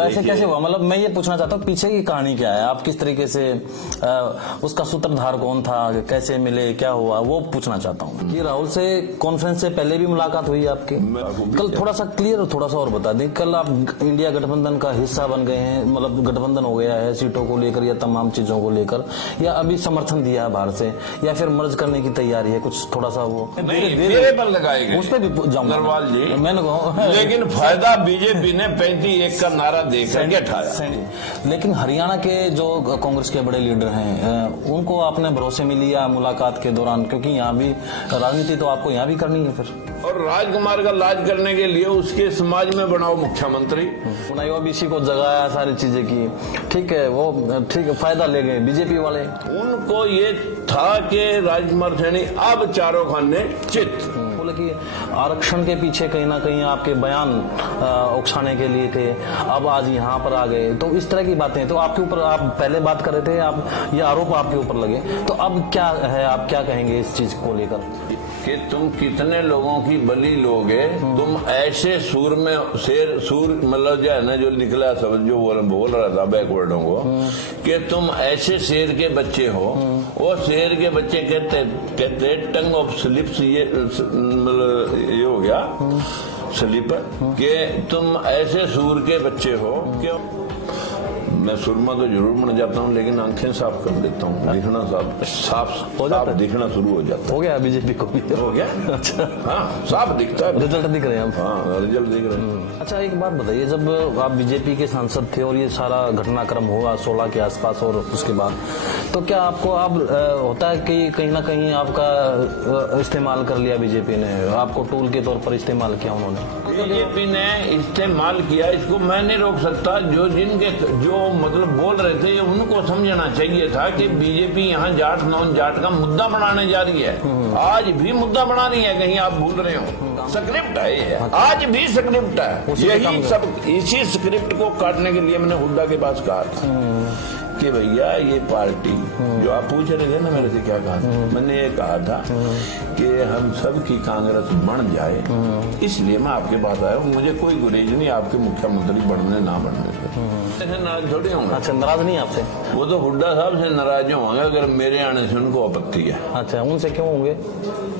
तो ऐसे कैसे हुआ? मतलब मैं ये पूछना चाहता हूँ पीछे की कहानी क्या है, आप किस तरीके से उसका सूत्रधार कौन था, कैसे मिले, क्या हुआ, वो पूछना चाहता हूँ। ये राहुल से कॉन्फ्रेंस से पहले भी मुलाकात हुई आपकी? कल थोड़ा सा क्लियर थोड़ा सा और बता दें। कल आप इंडिया गठबंधन का हिस्सा बन गए हैं, मतलब गठबंधन हो गया है सीटों को लेकर या तमाम चीजों को लेकर, या अभी समर्थन दिया है बाहर से, या फिर मर्ज करने की तैयारी है? कुछ थोड़ा सा वो मेरे पर लगाएंगे उस पर भी जाऊंगा नरवाल जी, मैंने कहा। लेकिन फायदा बीजेपी ने 35-1 का नारा देकर के उठाया। लेकिन हरियाणा के जो कांग्रेस के बड़े लीडर हैं उनको आपने भरोसे में लिया मुलाकात के दौरान, क्योंकि यहाँ भी राजनीति तो आपको यहाँ भी करनी है फिर, और राजकुमार का लाज करने के लिए उसके समाज में बनाओ मुख्यमंत्री। ओबीसी को जगाया, सारी चीजें की, ठीक है, वो ठीक है, फायदा ले गए बीजेपी वाले। उनको ये था कि राजकुमार सैनी अब चारों खाने चित, बोले कि आरक्षण के पीछे कहीं ना कहीं आपके बयान उकसाने के लिए थे, अब आज यहाँ पर आ गए, तो इस तरह की बातें तो आपके ऊपर, आप पहले बात कर रहे थे, आप ये आरोप आपके ऊपर लगे, तो अब क्या है, आप क्या कहेंगे इस चीज को लेकर कि तुम कितने लोगों की बलि लोगे? तुम ऐसे सूर में शेर सूर मतलब जो है ना, जो निकला सब जो बोल रहा था बैकवर्डों को, कि तुम ऐसे शेर के बच्चे हो। वो शेर के बच्चे कहते टंग ऑफ स्लिप्स, ये मतलब ये हो गया स्लिप, कि तुम ऐसे सूर के बच्चे हो। क्यों? मैं सुरमा तो जरूर बन जाता हूँ, लेकिन आंखें साफ कर देता हूँ, दिखना साफ हो जाता है, दिखना शुरू हो जाता है। हो गया बीजेपी को भी हो गया। अच्छा, हाँ, साफ दिखता है, रिजल्ट दिख रहे हैं। हाँ, रिजल्ट दिख रहे हैं। अच्छा, एक बात बताइए, जब आप बीजेपी के सांसद थे और ये सारा घटनाक्रम हुआ 16 के आसपास और उसके बाद, तो क्या आपको अब होता है कि कहीं ना कहीं आपका इस्तेमाल कर लिया बीजेपी ने, आपको टूल के तौर पर इस्तेमाल किया उन्होंने? बीजेपी ने इस्तेमाल किया, इसको मैं नहीं रोक सकता। जो जिनके जो मतलब बोल रहे थे उनको समझना चाहिए था कि बीजेपी यहाँ जाट नॉन जाट का मुद्दा बनाने जा रही है। आज भी मुद्दा बना रही है, कहीं आप भूल रहे हो। स्क्रिप्ट है ये, आज भी स्क्रिप्ट है। यही सब इसी स्क्रिप्ट को काटने के लिए मैंने हुड्डा के पास कहा था कि भैया ये पार्टी जो आप पूछ रहे थे ना मेरे से क्या कहा, मैंने ये कहा था कि हम सब की कांग्रेस बन जाए, इसलिए मैं आपके पास आया हूँ। मुझे कोई गुरेज नहीं आपके मुख्यमंत्री बनने ना बनने से, नाराज थोड़ी होंगे। अच्छा, नाराज नहीं आपसे? वो तो हुड्डा साहब से नाराज होंगे अगर मेरे आने से उनको आपत्ति है। अच्छा, उनसे क्यों होंगे?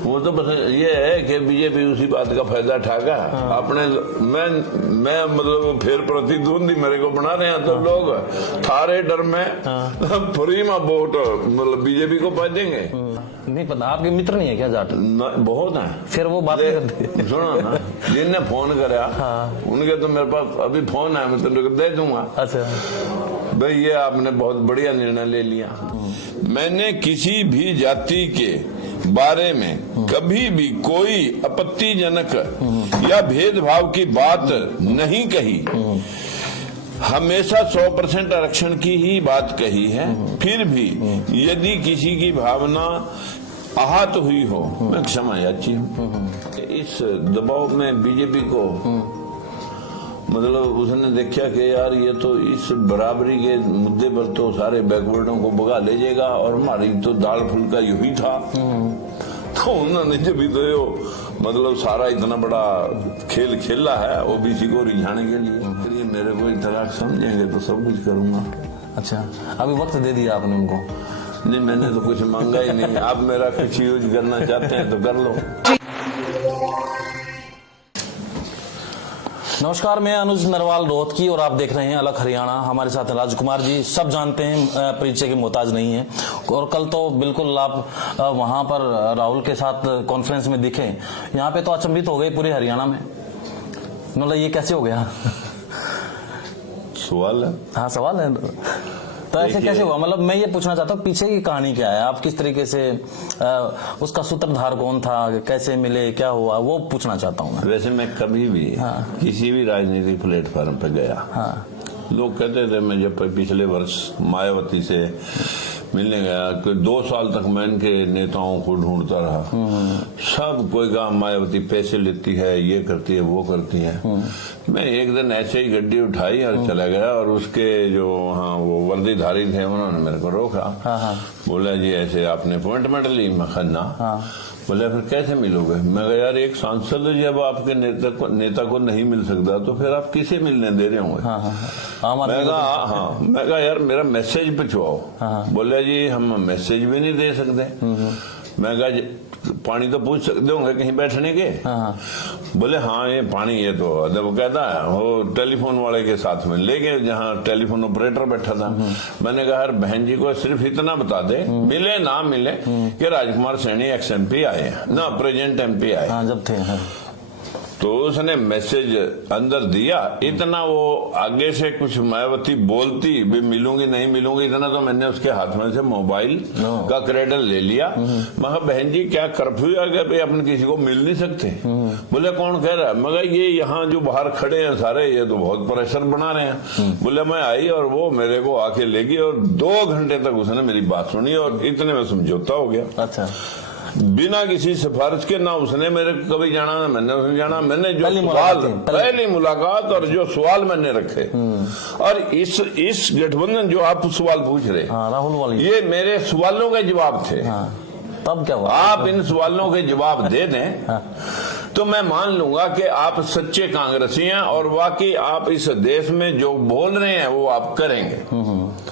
वो तो बस ये है कि बीजेपी उसी बात का फायदा उठागा। अपने मैं मतलब फिर प्रतिद्वंदी मेरे को बना रहे हैं, तो लोग थारे डर में फ्री में वोट मतलब बीजेपी को पा देंगे। नहीं पता, आपके मित्र नहीं है क्या जाट? बहुत है। फिर वो बात करते सुनो ना, जिनने फोन करा उनके तो मेरे पास अभी फोन है, मैं तुमको दे दूंगा। अच्छा भाई, ये आपने बहुत बढ़िया निर्णय ले लिया। मैंने किसी भी जाति के बारे में कभी भी कोई आपत्तिजनक या भेदभाव की बात नहीं कही, हमेशा 100% आरक्षण की ही बात कही है। फिर भी यदि किसी की भावना आहत हुई हो, मैं क्षमा याची हूँ। इस दबाव में बीजेपी को मतलब उसने देखा कि यार ये तो इस बराबरी के मुद्दे पर तो सारे बैकवर्डों को भगा ले जाएगा, और हमारी तो दाल फुल्का यही था। तो उन्होंने जब तो मतलब सारा इतना बड़ा खेल खेला है ओबीसी को रिझाने के लिए, फिर ये मेरे को इतना समझेंगे तो सब कुछ करूंगा। अच्छा, अभी वक्त दे दिया आपने उनको? नहीं, मैंने तो कुछ मांगा ही नहीं। आप मेरा कुछ यूज करना चाहते हैं तो कर लो। नमस्कार, मैं अनुज नरवाल रोहतकी और आप देख रहे हैं अलग हरियाणा। हमारे साथ राजकुमार जी, सब जानते हैं, परिचय के मोहताज नहीं है। और कल तो बिल्कुल आप वहां पर राहुल के साथ कॉन्फ्रेंस में दिखे, यहाँ पे तो अचंभित हो गए पूरे हरियाणा में, मतलब ये कैसे हो गया? सवाल है। हाँ, सवाल है। तो ऐसे कैसे हुआ? मतलब मैं ये पूछना चाहता हूँ पीछे की कहानी क्या है, आप किस तरीके से उसका सूत्रधार कौन था, कैसे मिले, क्या हुआ, वो पूछना चाहता हूँ। वैसे मैं कभी भी किसी भी राजनीतिक प्लेटफॉर्म पे गया, लोग कहते थे, मैं जब पिछले वर्ष मायावती से मिलने गया, कि 2 साल तक मैं इनके नेताओं को ढूंढता रहा। सब कोई कहा मायावती पैसे लेती है, ये करती है, वो करती है। मैं एक दिन ऐसे ही गड्डी उठाई और चला गया, और उसके जो वो वर्दीधारी थे उन्होंने मेरे को रोका। बोला जी ऐसे आपने अपॉइंटमेंट ली? मैं कहना बोले फिर कैसे मिलोगे? मैं कहा यार एक सांसद जब आपके नेता को नहीं मिल सकता तो फिर आप किसे मिलने दे रहे होंगे? मैं कहा यार मेरा मैसेज भिजवाओ। बोले जी हम मैसेज भी नहीं दे सकते। मैं कहा पानी तो पूछ सकते होंगे कहीं बैठने के? बोले हाँ ये पानी ये तो वो कहता है वो टेलीफोन वाले के साथ में लेके जहाँ टेलीफोन ऑपरेटर बैठा था। मैंने कहा यार बहन जी को सिर्फ इतना बता दे मिले ना मिले कि राजकुमार सैनी एक्स MP आए हैं ना प्रेजेंट MP आए जब थे। तो उसने मैसेज अंदर दिया। इतना वो आगे से कुछ मायावती बोलती भी मिलूंगी नहीं मिलूंगी इतना तो मैंने उसके हाथ में से मोबाइल का क्रेडल ले लिया। मैं कहा बहन जी क्या कर्फ्यू आ गया भाई अपन किसी को मिल नहीं सकते? बोले कौन कह रहा है? मगर ये यहाँ जो बाहर खड़े हैं सारे ये तो बहुत प्रेशर बना रहे हैं। बोले मैं आई और वो मेरे को आके लेगी और 2 घंटे तक उसने मेरी बात सुनी और इतने में समझौता हो गया। अच्छा, बिना किसी सिफारिश के ना उसने मेरे को कभी जाना ना मैंने उसने जाना। मैंने जो पहली मुलाकात और जो सवाल मैंने रखे और इस गठबंधन जो आप सवाल पूछ रहे राहुल वाले ये मेरे सवालों के जवाब थे। तब क्या हुआ? आप इन सवालों के जवाब दे दें तो मैं मान लूंगा कि आप सच्चे कांग्रेसी हैं और वाकई आप इस देश में जो बोल रहे हैं वो आप करेंगे।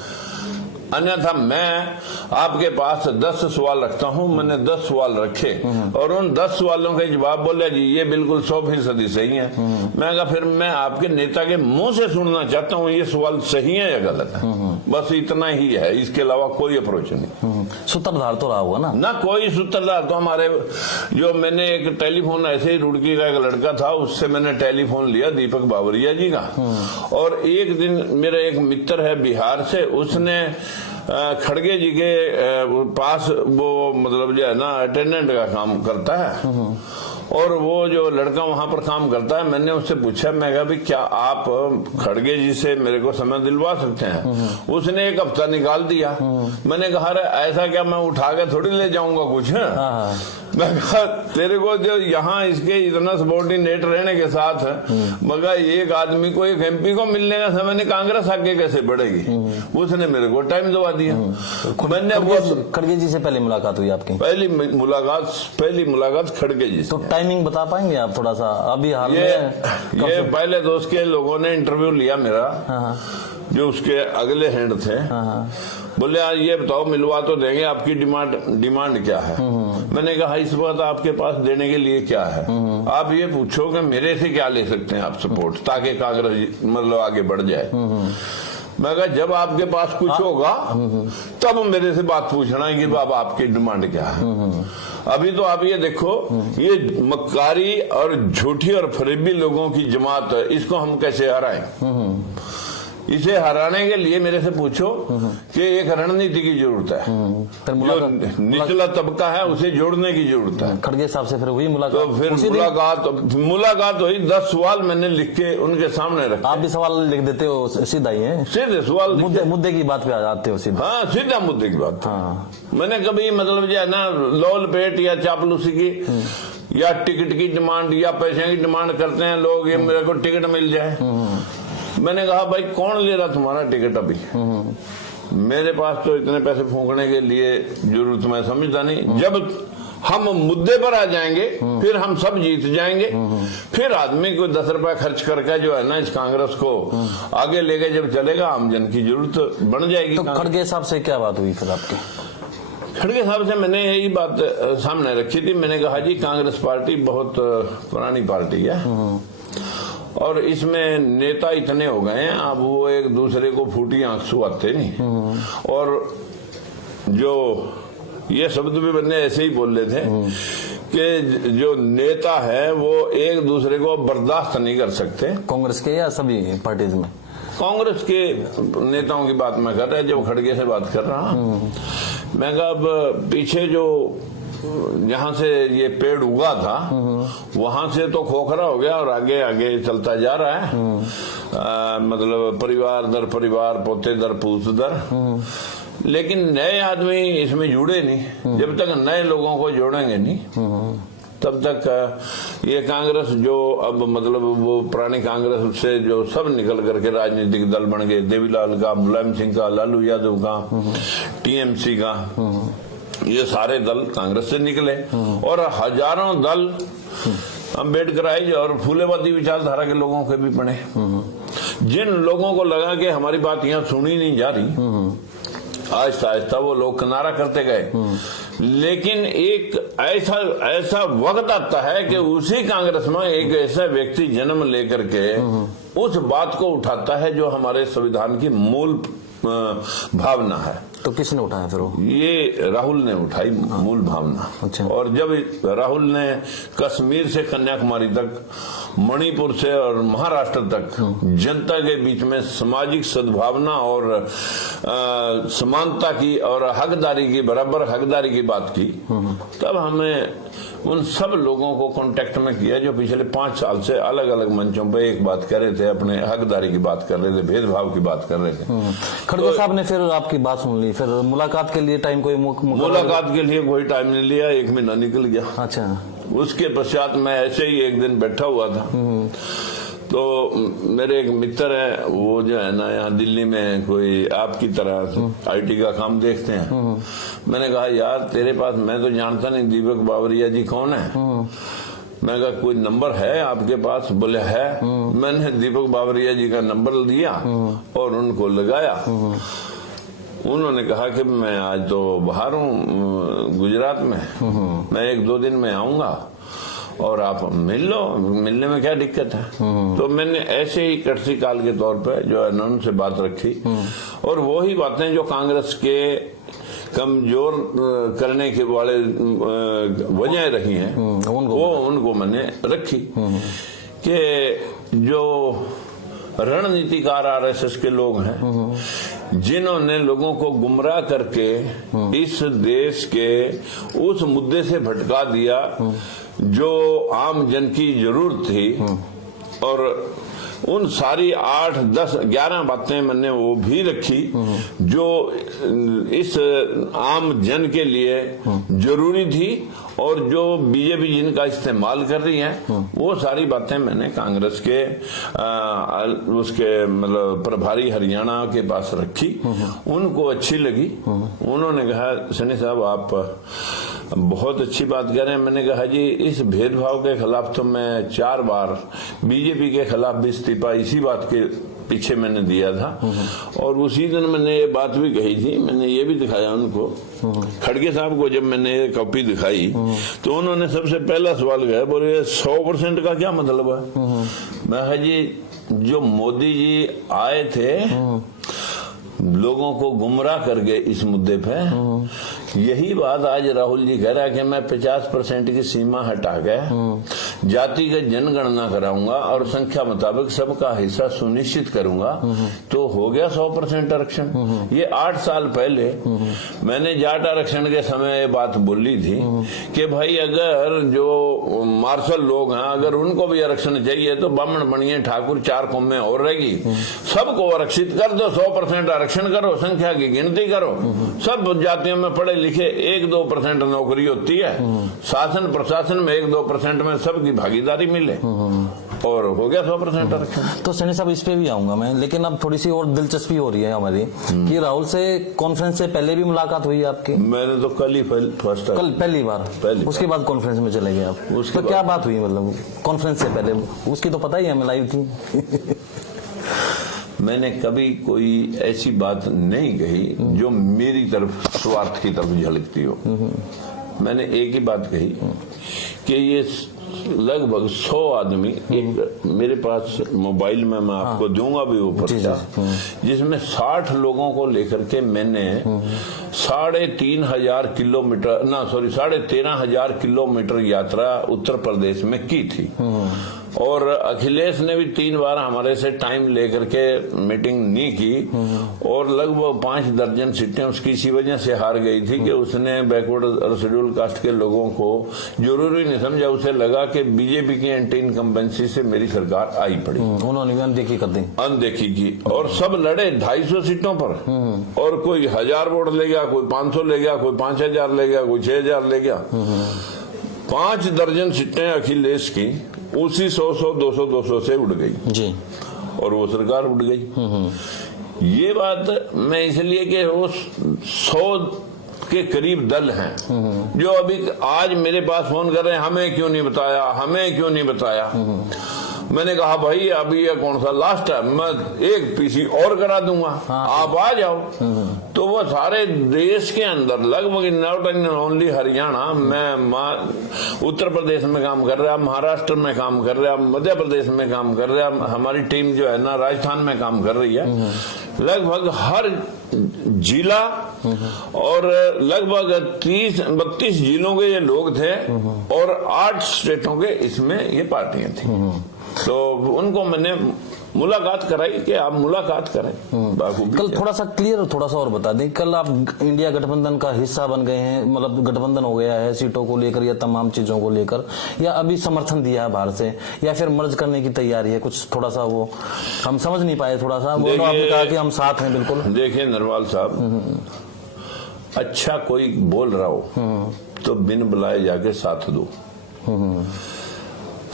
अन्यथा मैं आपके पास 10 सवाल रखता हूं। मैंने 10 सवाल रखे और उन 10 सवालों के जवाब बोले जी ये बिल्कुल 100% सही है। मैं कहा फिर मैं आपके नेता के मुंह से सुनना चाहता हूं ये सवाल सही है या गलत है। बस इतना ही है, इसके अलावा कोई अप्रोच नहीं। सूत्रधार तो रहा हुआ ना कोई सूत्रधार तो हमारे जो मैंने एक टेलीफोन ऐसे ही रुड़की का एक लड़का था उससे मैंने टेलीफोन लिया दीपक बावरिया जी का। और एक दिन मेरा एक मित्र है बिहार से उसने खड़गे जी के पास वो मतलब जो है ना अटेंडेंट का काम करता है और वो जो लड़का वहां पर काम करता है मैंने उससे पूछा मैं कहा भी क्या आप खड़गे जी से मेरे को समय दिलवा सकते हैं? उसने 1 हफ्ता निकाल दिया। मैंने कहा अरे ऐसा क्या मैं उठा के थोड़ी ले जाऊंगा कुछ? मैं कहा तेरे को जो यहाँ इसके इतना सबॉर्डिनेट रहने के साथ मगर एक आदमी को एक MP को मिलने का समय नहीं कांग्रेस आगे कैसे बढ़ेगी? उसने मेरे को टाइम दवा दिया। मैंने खड़गे जी से पहले मुलाकात हुई आपकी? पहली मुलाकात खड़गे जी से। तो टाइमिंग बता पाएंगे आप थोड़ा सा अभी हाल में? ये पहले तो उसके लोगों ने इंटरव्यू लिया मेरा जो उसके अगले हैंड थे। बोले यार ये बताओ मिलवा तो देंगे आपकी डिमांड क्या है? मैंने कहा इस बात आपके पास देने के लिए क्या है? आप ये पूछो कि मेरे से क्या ले सकते हैं आप सपोर्ट ताकि कांग्रेस मतलब आगे बढ़ जाए। मैं कहा जब आपके पास कुछ होगा तब मेरे से बात पूछना है कि बाबा आपकी डिमांड क्या है। अभी तो आप ये देखो ये मक्कारी और झूठी और फरेबी लोगों की जमात है, इसको हम कैसे हराएं? इसे हराने के लिए मेरे से पूछो कि एक रणनीति की जरूरत है। जो निचला तबका है उसे जोड़ने की जरूरत है। खड़गे साहब से फिर हुई मुलाकात? तो फिर मुलाकात हुई। 10 सवाल मैंने लिख के उनके सामने रखे। आप भी सवाल लिख देते हो सीधा ही है? सीधे सवाल मुद्दे की बात पे आ जाते हो सीधा? हाँ सीधा मुद्दे की बात। मैंने कभी मतलब जो है ना लौल पेट या चापलूसी की या टिकट की डिमांड या पैसे की डिमांड करते हैं लोग ये मेरे को टिकट मिल जाए। मैंने कहा भाई कौन ले रहा तुम्हारा टिकट अभी? मेरे पास तो इतने पैसे फूंकने के लिए जरूरत मैं समझता नहीं। जब हम मुद्दे पर आ जाएंगे फिर हम सब जीत जाएंगे। फिर आदमी को 10 रुपए खर्च करके जो है ना इस कांग्रेस को आगे लेके जब चलेगा आमजन की जरूरत बढ़ जाएगी। तो खड़गे साहब से क्या बात हुई फिर आपकी? खड़गे साहब से मैंने यही बात सामने रखी थी। मैंने कहा जी कांग्रेस पार्टी बहुत पुरानी पार्टी है और इसमें नेता इतने हो गए हैं अब वो एक दूसरे को फूटी आंसू आते नहीं। और जो ये शब्द भी मैंने ऐसे ही बोल रहे थे कि जो नेता है वो एक दूसरे को बर्दाश्त नहीं कर सकते। कांग्रेस के या सभी पार्टीज में? कांग्रेस के नेताओं की बात मैं कर रहा जब खड़गे से बात कर रहा मैं कहा अब पीछे जो जहाँ से ये पेड़ उगा था वहां से तो खोखरा हो गया और आगे आगे चलता जा रहा है। मतलब परिवार दर परिवार पोते दर पूत दर। लेकिन नए आदमी इसमें जुड़े नहीं। जब तक नए लोगों को जोड़ेंगे नहीं तब तक ये कांग्रेस जो अब मतलब वो पुरानी कांग्रेस से जो सब निकल करके राजनीतिक दल बन गए, देवीलाल का, मुलायम सिंह का, लालू यादव का, TMC का, ये सारे दल कांग्रेस से निकले और हजारों दल अम्बेडकराइज और फूलेवादी विचारधारा के लोगों के भी बने। जिन लोगों को लगा कि हमारी बात यहाँ सुनी नहीं जा रही, आहिस्ता आहिस्ता वो लोग किनारा करते गए। लेकिन एक ऐसा वक्त आता है कि उसी कांग्रेस में एक ऐसा व्यक्ति जन्म लेकर के उस बात को उठाता है जो हमारे संविधान की मूल भावना है। तो किसने उठाया फिर वो? ये राहुल ने उठाई मूल भावना। अच्छा। और जब राहुल ने कश्मीर से कन्याकुमारी तक, मणिपुर से और महाराष्ट्र तक जनता के बीच में सामाजिक सद्भावना और समानता की और हकदारी की, बराबर हकदारी की बात की, तब हमें उन सब लोगों को कांटेक्ट में किया जो पिछले 5 साल से अलग अलग मंचों पे एक बात कर रहे थे, अपने हकदारी की बात कर रहे थे, भेदभाव की बात कर रहे थे। खड़गे साहब ने फिर आपकी बात सुन ली, फिर मुलाकात के लिए टाइम कोई मुलाकात के लिए कोई टाइम नहीं लिया, 1 महीना निकल गया। अच्छा। उसके पश्चात मैं ऐसे ही एक दिन बैठा हुआ था, तो मेरे एक मित्र है, वो जो है ना यहाँ दिल्ली में कोई आपकी तरह आईटी का काम देखते हैं। मैंने कहा यार तेरे पास, मैं तो जानता नहीं दीपक बावरिया जी कौन है। मैं कहा कोई नंबर है आपके पास? बोले है। मैंने दीपक बावरिया जी का नंबर दिया और उनको लगाया। उन्होंने कहा कि मैं आज तो बाहर हूँ गुजरात में, मैं 1-2 दिन में आऊंगा और आप मिल लो, मिलने में क्या दिक्कत है। तो मैंने ऐसे ही कर्सी काल के तौर पे जो है उनसे बात रखी और वही बातें जो कांग्रेस के कमजोर करने के वाले वजह रही हैं वो उनको मैंने रखी कि जो रणनीतिकार आरएसएस के लोग हैं जिन्होंने लोगों को गुमराह करके इस देश के उस मुद्दे से भटका दिया जो आम जन की जरूरत थी, और उन सारी 8, 10, 11 बातें मैंने वो भी रखी जो इस आम जन के लिए जरूरी थी और जो बीजेपी जिनका इस्तेमाल कर रही है, वो सारी बातें मैंने कांग्रेस के उसके मतलब प्रभारी हरियाणा के पास रखी। उनको अच्छी लगी। उन्होंने कहा सनी साहब आप बहुत अच्छी बात कह रहे हैं। मैंने कहा जी इस भेदभाव के खिलाफ तो मैं 4 बार बीजेपी के खिलाफ भी इस्तीफा इसी बात के पीछे मैंने दिया था, और उसी दिन मैंने ये बात भी कही थी, मैंने ये भी दिखाया उनको। खड़गे साहब को जब मैंने ये कॉपी दिखाई तो उन्होंने सबसे पहला सवाल किया, बोले 100% का क्या मतलब है। मैं कहा जी जो मोदी जी आए थे लोगों को गुमराह कर गए इस मुद्दे पे, यही बात आज राहुल जी कह रहा है कि मैं 50% की सीमा हटा के जातिगत जनगणना कराऊंगा और संख्या मुताबिक सबका हिस्सा सुनिश्चित करूंगा, तो हो गया 100% आरक्षण। ये 8 साल पहले मैंने जाट आरक्षण के समय ये बात बोली थी कि भाई अगर जो मार्शल लोग हैं अगर उनको भी आरक्षण चाहिए तो ब्राह्मण बनिए, ठाकुर 4 कौमें और रहेगी, सबको आरक्षित कर दो, 100% आरक्षण करो, संख्या की गिनती करो, सब जातियों में पढ़े लिखे 1-2% नौकरी होती है, शासन प्रशासन में 1-2% में सबकी भागीदारी मिले, और हो गया 100% आरक्षण। तो सैनी साहब इस पे भी आऊंगा मैं, लेकिन अब थोड़ी सी और दिलचस्पी हो रही है हमारी कि राहुल से कॉन्फ्रेंस से पहले भी मुलाकात हुई आपकी? मैंने तो कल ही फर्स्ट कल पहली बार उसके बाद कॉन्फ्रेंस में चले गए आप? तो क्या बात हुई मतलब कॉन्फ्रेंस से पहले? उसकी तो पता ही है, हमें लाइव थी। मैंने कभी कोई ऐसी बात नहीं कही जो मेरी तरफ स्वार्थ की तरफ झलकती हो। मैंने एक ही बात कही कि ये लगभग 100 आदमी, एक मेरे पास मोबाइल में मैं आपको दूंगा भी वो पर्चा, जिसमें 60 लोगों को लेकर के मैंने 13,500 किलोमीटर 13,500 किलोमीटर यात्रा उत्तर प्रदेश में की थी। और अखिलेश ने भी 3 बार हमारे से टाइम लेकर के मीटिंग नहीं की, और लगभग 5 दर्जन सीटें उसकी इसी वजह से हार गई थी कि उसने बैकवर्ड और शेड्यूल कास्ट के लोगों को जरूरी नहीं समझा। उसे लगा कि बीजेपी की एंटी इनकम्बेंसी से मेरी सरकार आई पड़ी, उन्होंने भी अनदेखी कर दी, अनदेखी की, और सब लड़े 250 सीटों पर, और कोई 1000 वोट ले गया, कोई 500 ले गया, कोई 5000 ले गया, कोई 6000 ले गया। 5 दर्जन सीटें अखिलेश की उसी 100-200 से उड़ गई जी, और वो सरकार उड़ गई। ये बात मैं इसलिए कि वो 100 के करीब दल हैं जो अभी आज मेरे पास फोन कर रहे हैं, हमें क्यों नहीं बताया, हमें क्यों नहीं बताया। मैंने कहा भाई अभी ये कौन सा लास्ट है, मैं एक पीसी और करा दूंगा, आप आ जाओ। तो वो सारे देश के अंदर लगभग नॉट ओनली हरियाणा, मैं उत्तर प्रदेश में काम कर रहा, महाराष्ट्र में काम कर रहा, मध्य प्रदेश में काम कर रहा, हमारी टीम जो है ना राजस्थान में काम कर रही है। लगभग हर जिला और लगभग 30-32 जिलों के ये लोग थे और 8 स्टेटों के इसमें ये पार्टियां थी। तो उनको मैंने मुलाकात कराई कि आप मुलाकात करें। कल थोड़ा सा क्लियर थोड़ा सा और बता दें, कल आप इंडिया गठबंधन का हिस्सा बन गए हैं, मतलब गठबंधन हो गया है सीटों को लेकर या तमाम चीजों को लेकर, या अभी समर्थन दिया है बाहर से, या फिर मर्ज करने की तैयारी है? कुछ थोड़ा सा वो हम समझ नहीं पाए, थोड़ा सा वो आपने कहा कि हम साथ हैं। बिल्कुल देखिए नरवाल साहब, अच्छा कोई बोल रहा हो तो बिन बुलाए जाके साथ दो।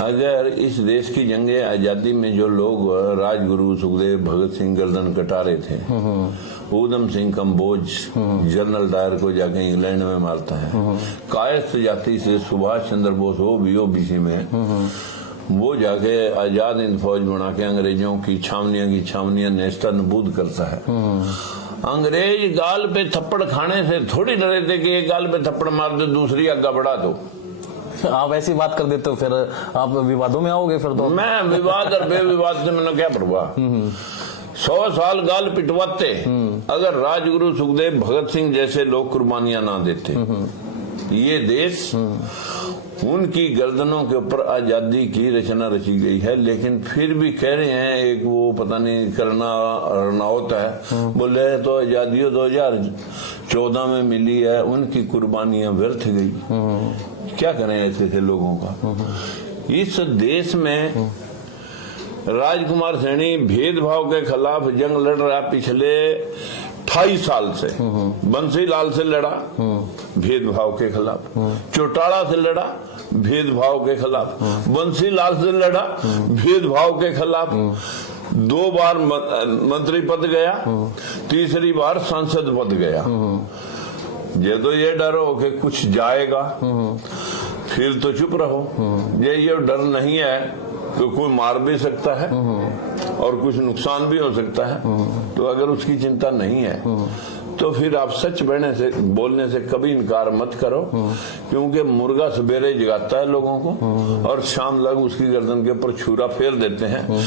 अगर इस देश की जंगे आजादी में जो लोग राजगुरु सुखदेव भगत सिंह गर्दन कटा रहे थे, ऊधम सिंह कंबोज जनरल डायर को जाके इंग्लैंड में मारता है, कायस्थ जाति से सुभाष चंद्र बोस हो बीओबीसी में, वो जाके आजाद हिंद फौज बना के अंग्रेजों की छावनियां नेस्ता नबूद करता है। अंग्रेज गाल पे थप्पड़ खाने से थोड़ी डरे थे कि एक गाल पे थप्पड़ मार दो दूसरी आगा बढ़ा दो। आप ऐसी बात कर देते हो फिर आप विवादों में आओगे फिर तो। मैं विवाद और बेविवाद से मैंने क्या परवाह। 100 साल गाल पिटवाते अगर राजगुरु सुखदेव भगत सिंह जैसे लोग कुर्बानियां ना देते, ये देश उनकी गर्दनों के ऊपर आजादी की रचना रची गई है। लेकिन फिर भी कह रहे हैं, एक वो पता नहीं करना रनावत है, बोले तो आजादी 2014 में मिली है, उनकी कुर्बानियां व्यर्थ गई। क्या करें ऐसे लोगों का। इस देश में राजकुमार सैनी भेदभाव के खिलाफ जंग लड़ रहा पिछले 28 साल से। बंसीलाल से लड़ा भेदभाव के खिलाफ, चौटाला से लड़ा भेदभाव के खिलाफ, बंसीलाल से लड़ा भेदभाव के खिलाफ, 2 बार मंत्री पद गया, तीसरी बार सांसद पद गया। ये डरो कि कुछ जाएगा फिर तो चुप रहो। ये डर नहीं है तो कोई मार भी सकता है और कुछ नुकसान भी हो सकता है। तो अगर उसकी चिंता नहीं है तो फिर आप सच बोलने से कभी इनकार मत करो, क्योंकि मुर्गा सवेरे जगाता है लोगों को और शाम लग उसकी गर्दन के ऊपर छुरा फेर देते हैं।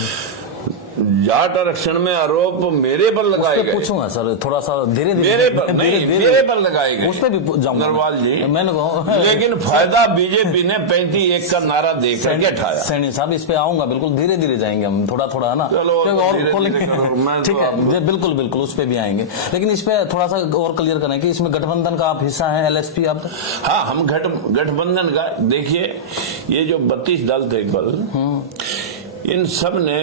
जाट आरक्षण में आरोप मेरे पर लगाए गए। पूछूंगा सर थोड़ा सा धीरे धीरे मेरे पर लगाए गए, उस पर भी जाऊंगा नरवाल जी। मैंने लेकिन फायदा बीजेपी ने 35-1 का नारा देख करके उठाया। सैनी साहब इस पे आऊंगा, बिल्कुल धीरे धीरे जाएंगे हम, थोड़ा थोड़ा है ना, चलो और खोलेंगे। ठीक है बिल्कुल बिल्कुल उस पे भी आएंगे, लेकिन इस पे थोड़ा सा और क्लियर करें कि इसमें गठबंधन का आप हिस्सा है, एलएसपी आप? हाँ, हम गठबंधन का, देखिए ये जो 32 दल थे कल, इन सब ने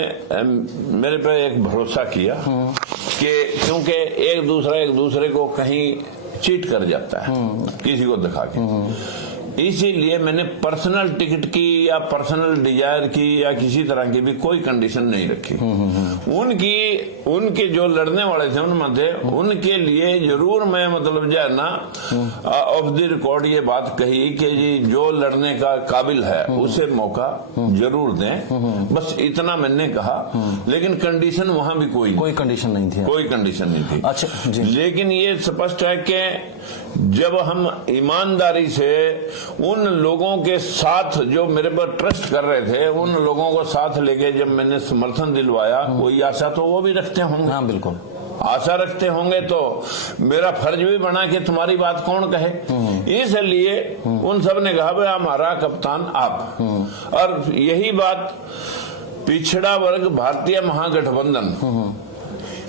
मेरे पे एक भरोसा किया कि क्योंकि एक दूसरे को कहीं चीट कर जाता है किसी को दिखा के, इसीलिए मैंने पर्सनल टिकट की या पर्सनल डिजायर की या किसी तरह की भी कोई कंडीशन नहीं रखी। उनके जो लड़ने वाले थे उनमें थे, उनके लिए जरूर मैं मतलब जो है ना ऑफ द रिकॉर्ड ये बात कही कि जी जो लड़ने का काबिल है उसे मौका जरूर दें, बस इतना मैंने कहा। लेकिन कंडीशन वहां भी कोई कंडीशन नहीं थी, कोई कंडीशन नहीं थी। अच्छा जी। लेकिन ये स्पष्ट है कि जब हम ईमानदारी से उन लोगों के साथ जो मेरे पर ट्रस्ट कर रहे थे, उन लोगों को साथ लेके जब मैंने समर्थन दिलवाया, कोई आशा तो वो भी रखते होंगे। हाँ बिल्कुल, आशा रखते होंगे तो मेरा फर्ज भी बना कि तुम्हारी बात कौन कहे। इसलिए उन सब ने कहा भाई हमारा कप्तान आप। और यही बात पिछड़ा वर्ग भारतीय महागठबंधन,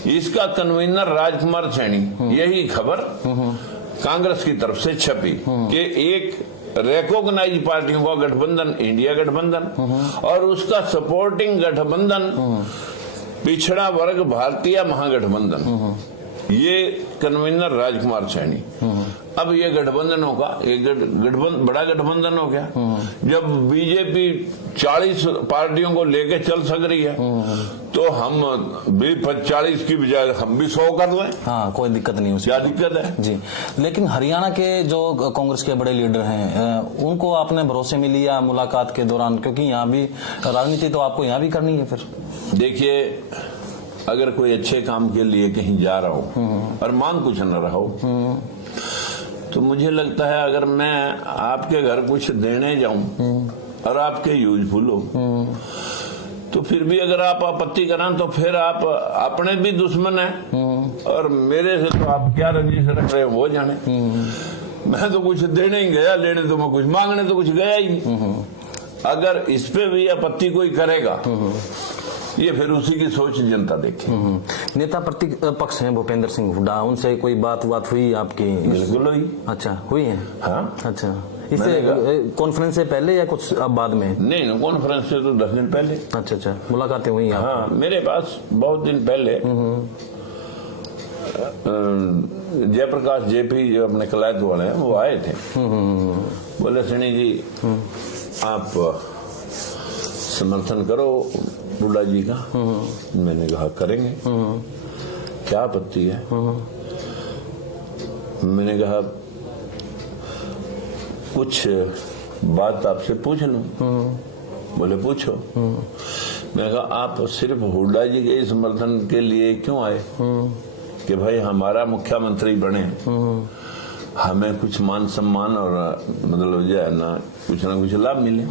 इसका कन्वीनर राजकुमार सैनी, यही खबर कांग्रेस की तरफ से छपी कि एक रिकॉग्नाइज पार्टियों का गठबंधन इंडिया गठबंधन और उसका सपोर्टिंग गठबंधन पिछड़ा वर्ग भारतीय महागठबंधन, ये कन्वीनर राजकुमार सैनी। अब ये गठबंधनों का बड़ा गठबंधन हो गया। जब बीजेपी 40 पार्टियों को लेके चल सक रही है तो हम भी 40 की बजाय हम भी 100 कर लें। हाँ, कोई दिक्कत नहीं उसमें। क्या दिक्कत है जी। लेकिन हरियाणा के जो कांग्रेस के बड़े लीडर हैं उनको आपने भरोसे में लिया मुलाकात के दौरान, क्योंकि यहाँ भी राजनीति तो आपको यहाँ भी करनी है। फिर देखिए, अगर कोई अच्छे काम के लिए कहीं जा रहा हो और मान कुछ न रहा हो तो मुझे लगता है अगर मैं आपके घर कुछ देने जाऊं और आपके यूजफुल हो तो फिर भी अगर आप आपत्ति करें तो फिर आप अपने भी दुश्मन हैं और मेरे से तो आप क्या रंजिश रख रहे हो वो जाने। मैं तो कुछ देने ही गया, लेने तो मैं कुछ मांगने तो कुछ गया ही नहीं। अगर इस पे भी आपत्ति कोई करेगा ये फिर उसी की सोच जनता देखे। नेता प्रतिपक्ष हैं भूपेंद्र सिंह हुड्डा, उनसे कोई बात हुई आपकी? बिल्कुल हुई। अच्छा, हुई है। हाँ, अच्छा, इससे कॉन्फ्रेंस से पहले या कुछ अब बाद में? नहीं, कॉन्फ्रेंस से तो 10 दिन पहले। अच्छा, मुलाकातें हुई? हाँ, मेरे पास बहुत दिन पहले जयप्रकाश जेपी जो अपने कलायत वाले हैं वो आए थे। बोले सैनी जी आप समर्थन करो हुड्डा जी का। मैंने कहा करेंगे, क्या आपत्ति है। मैंने कहा कुछ बात आपसे पूछ लूं। बोले पूछो। मैंने कहा आप सिर्फ हुड्डा जी के समर्थन के लिए क्यों आए कि भाई हमारा मुख्यमंत्री बने, हमें कुछ मान सम्मान और मतलब जो है ना कुछ लाभ मिले।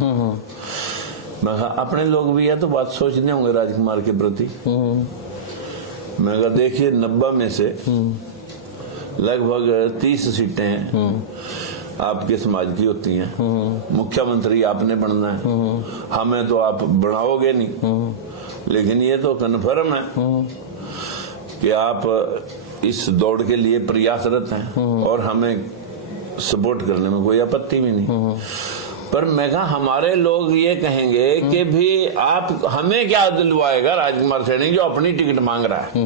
मैं कहा अपने लोग भी है तो बात सोचने होंगे राजकुमार के प्रति। मैं कहा देखिए 90 में से लगभग 30 सीटें हैं आपके समाज की होती हैं। मुख्यमंत्री आपने बनना है, हमें तो आप बनाओगे नहीं, लेकिन ये तो कन्फर्म है कि आप इस दौड़ के लिए प्रयासरत हैं और हमें सपोर्ट करने में कोई आपत्ति भी नहीं। पर मैं कहा हमारे लोग ये कहेंगे कि भी आप हमें क्या दिलवाएगा राजकुमार सैनी जो अपनी टिकट मांग रहा है।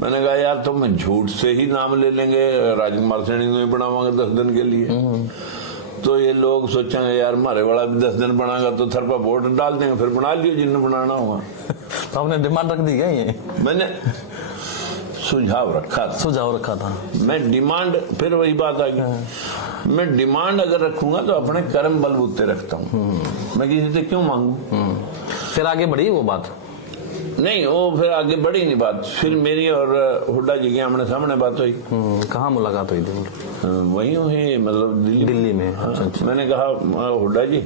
मैंने कहा यार तो मैं झूठ से ही नाम ले लेंगे, राजकुमार सैनी को ही बनावांगे 10 दिन के लिए, तो ये लोग सोचेंगे यार हमारे वाला भी 10 दिन बनाएगा तो थर पर वोट डाल देंगे, फिर बना लियो जिन्हें बनाना होगा। तो आपने डिमांड रख दी क्या? ये मैंने सुझाव रखा था। मैं डिमांड, फिर वही बात आ गई, मैं डिमांड अगर रखूंगा तो अपने कर्म बलबूते रखता हूँ, मैं किसी से क्यों मांगू। फिर आगे बढ़ी वो बात? नहीं, वो फिर आगे बढ़ी नहीं बात। फिर मेरी और हुड्डा जी की आमने सामने बात हुई। कहाँ मुलाकात हुई थी? वही हुई, मतलब दिल्ली में। हाँ, अच्छा। मैंने कहा हुड्डा जी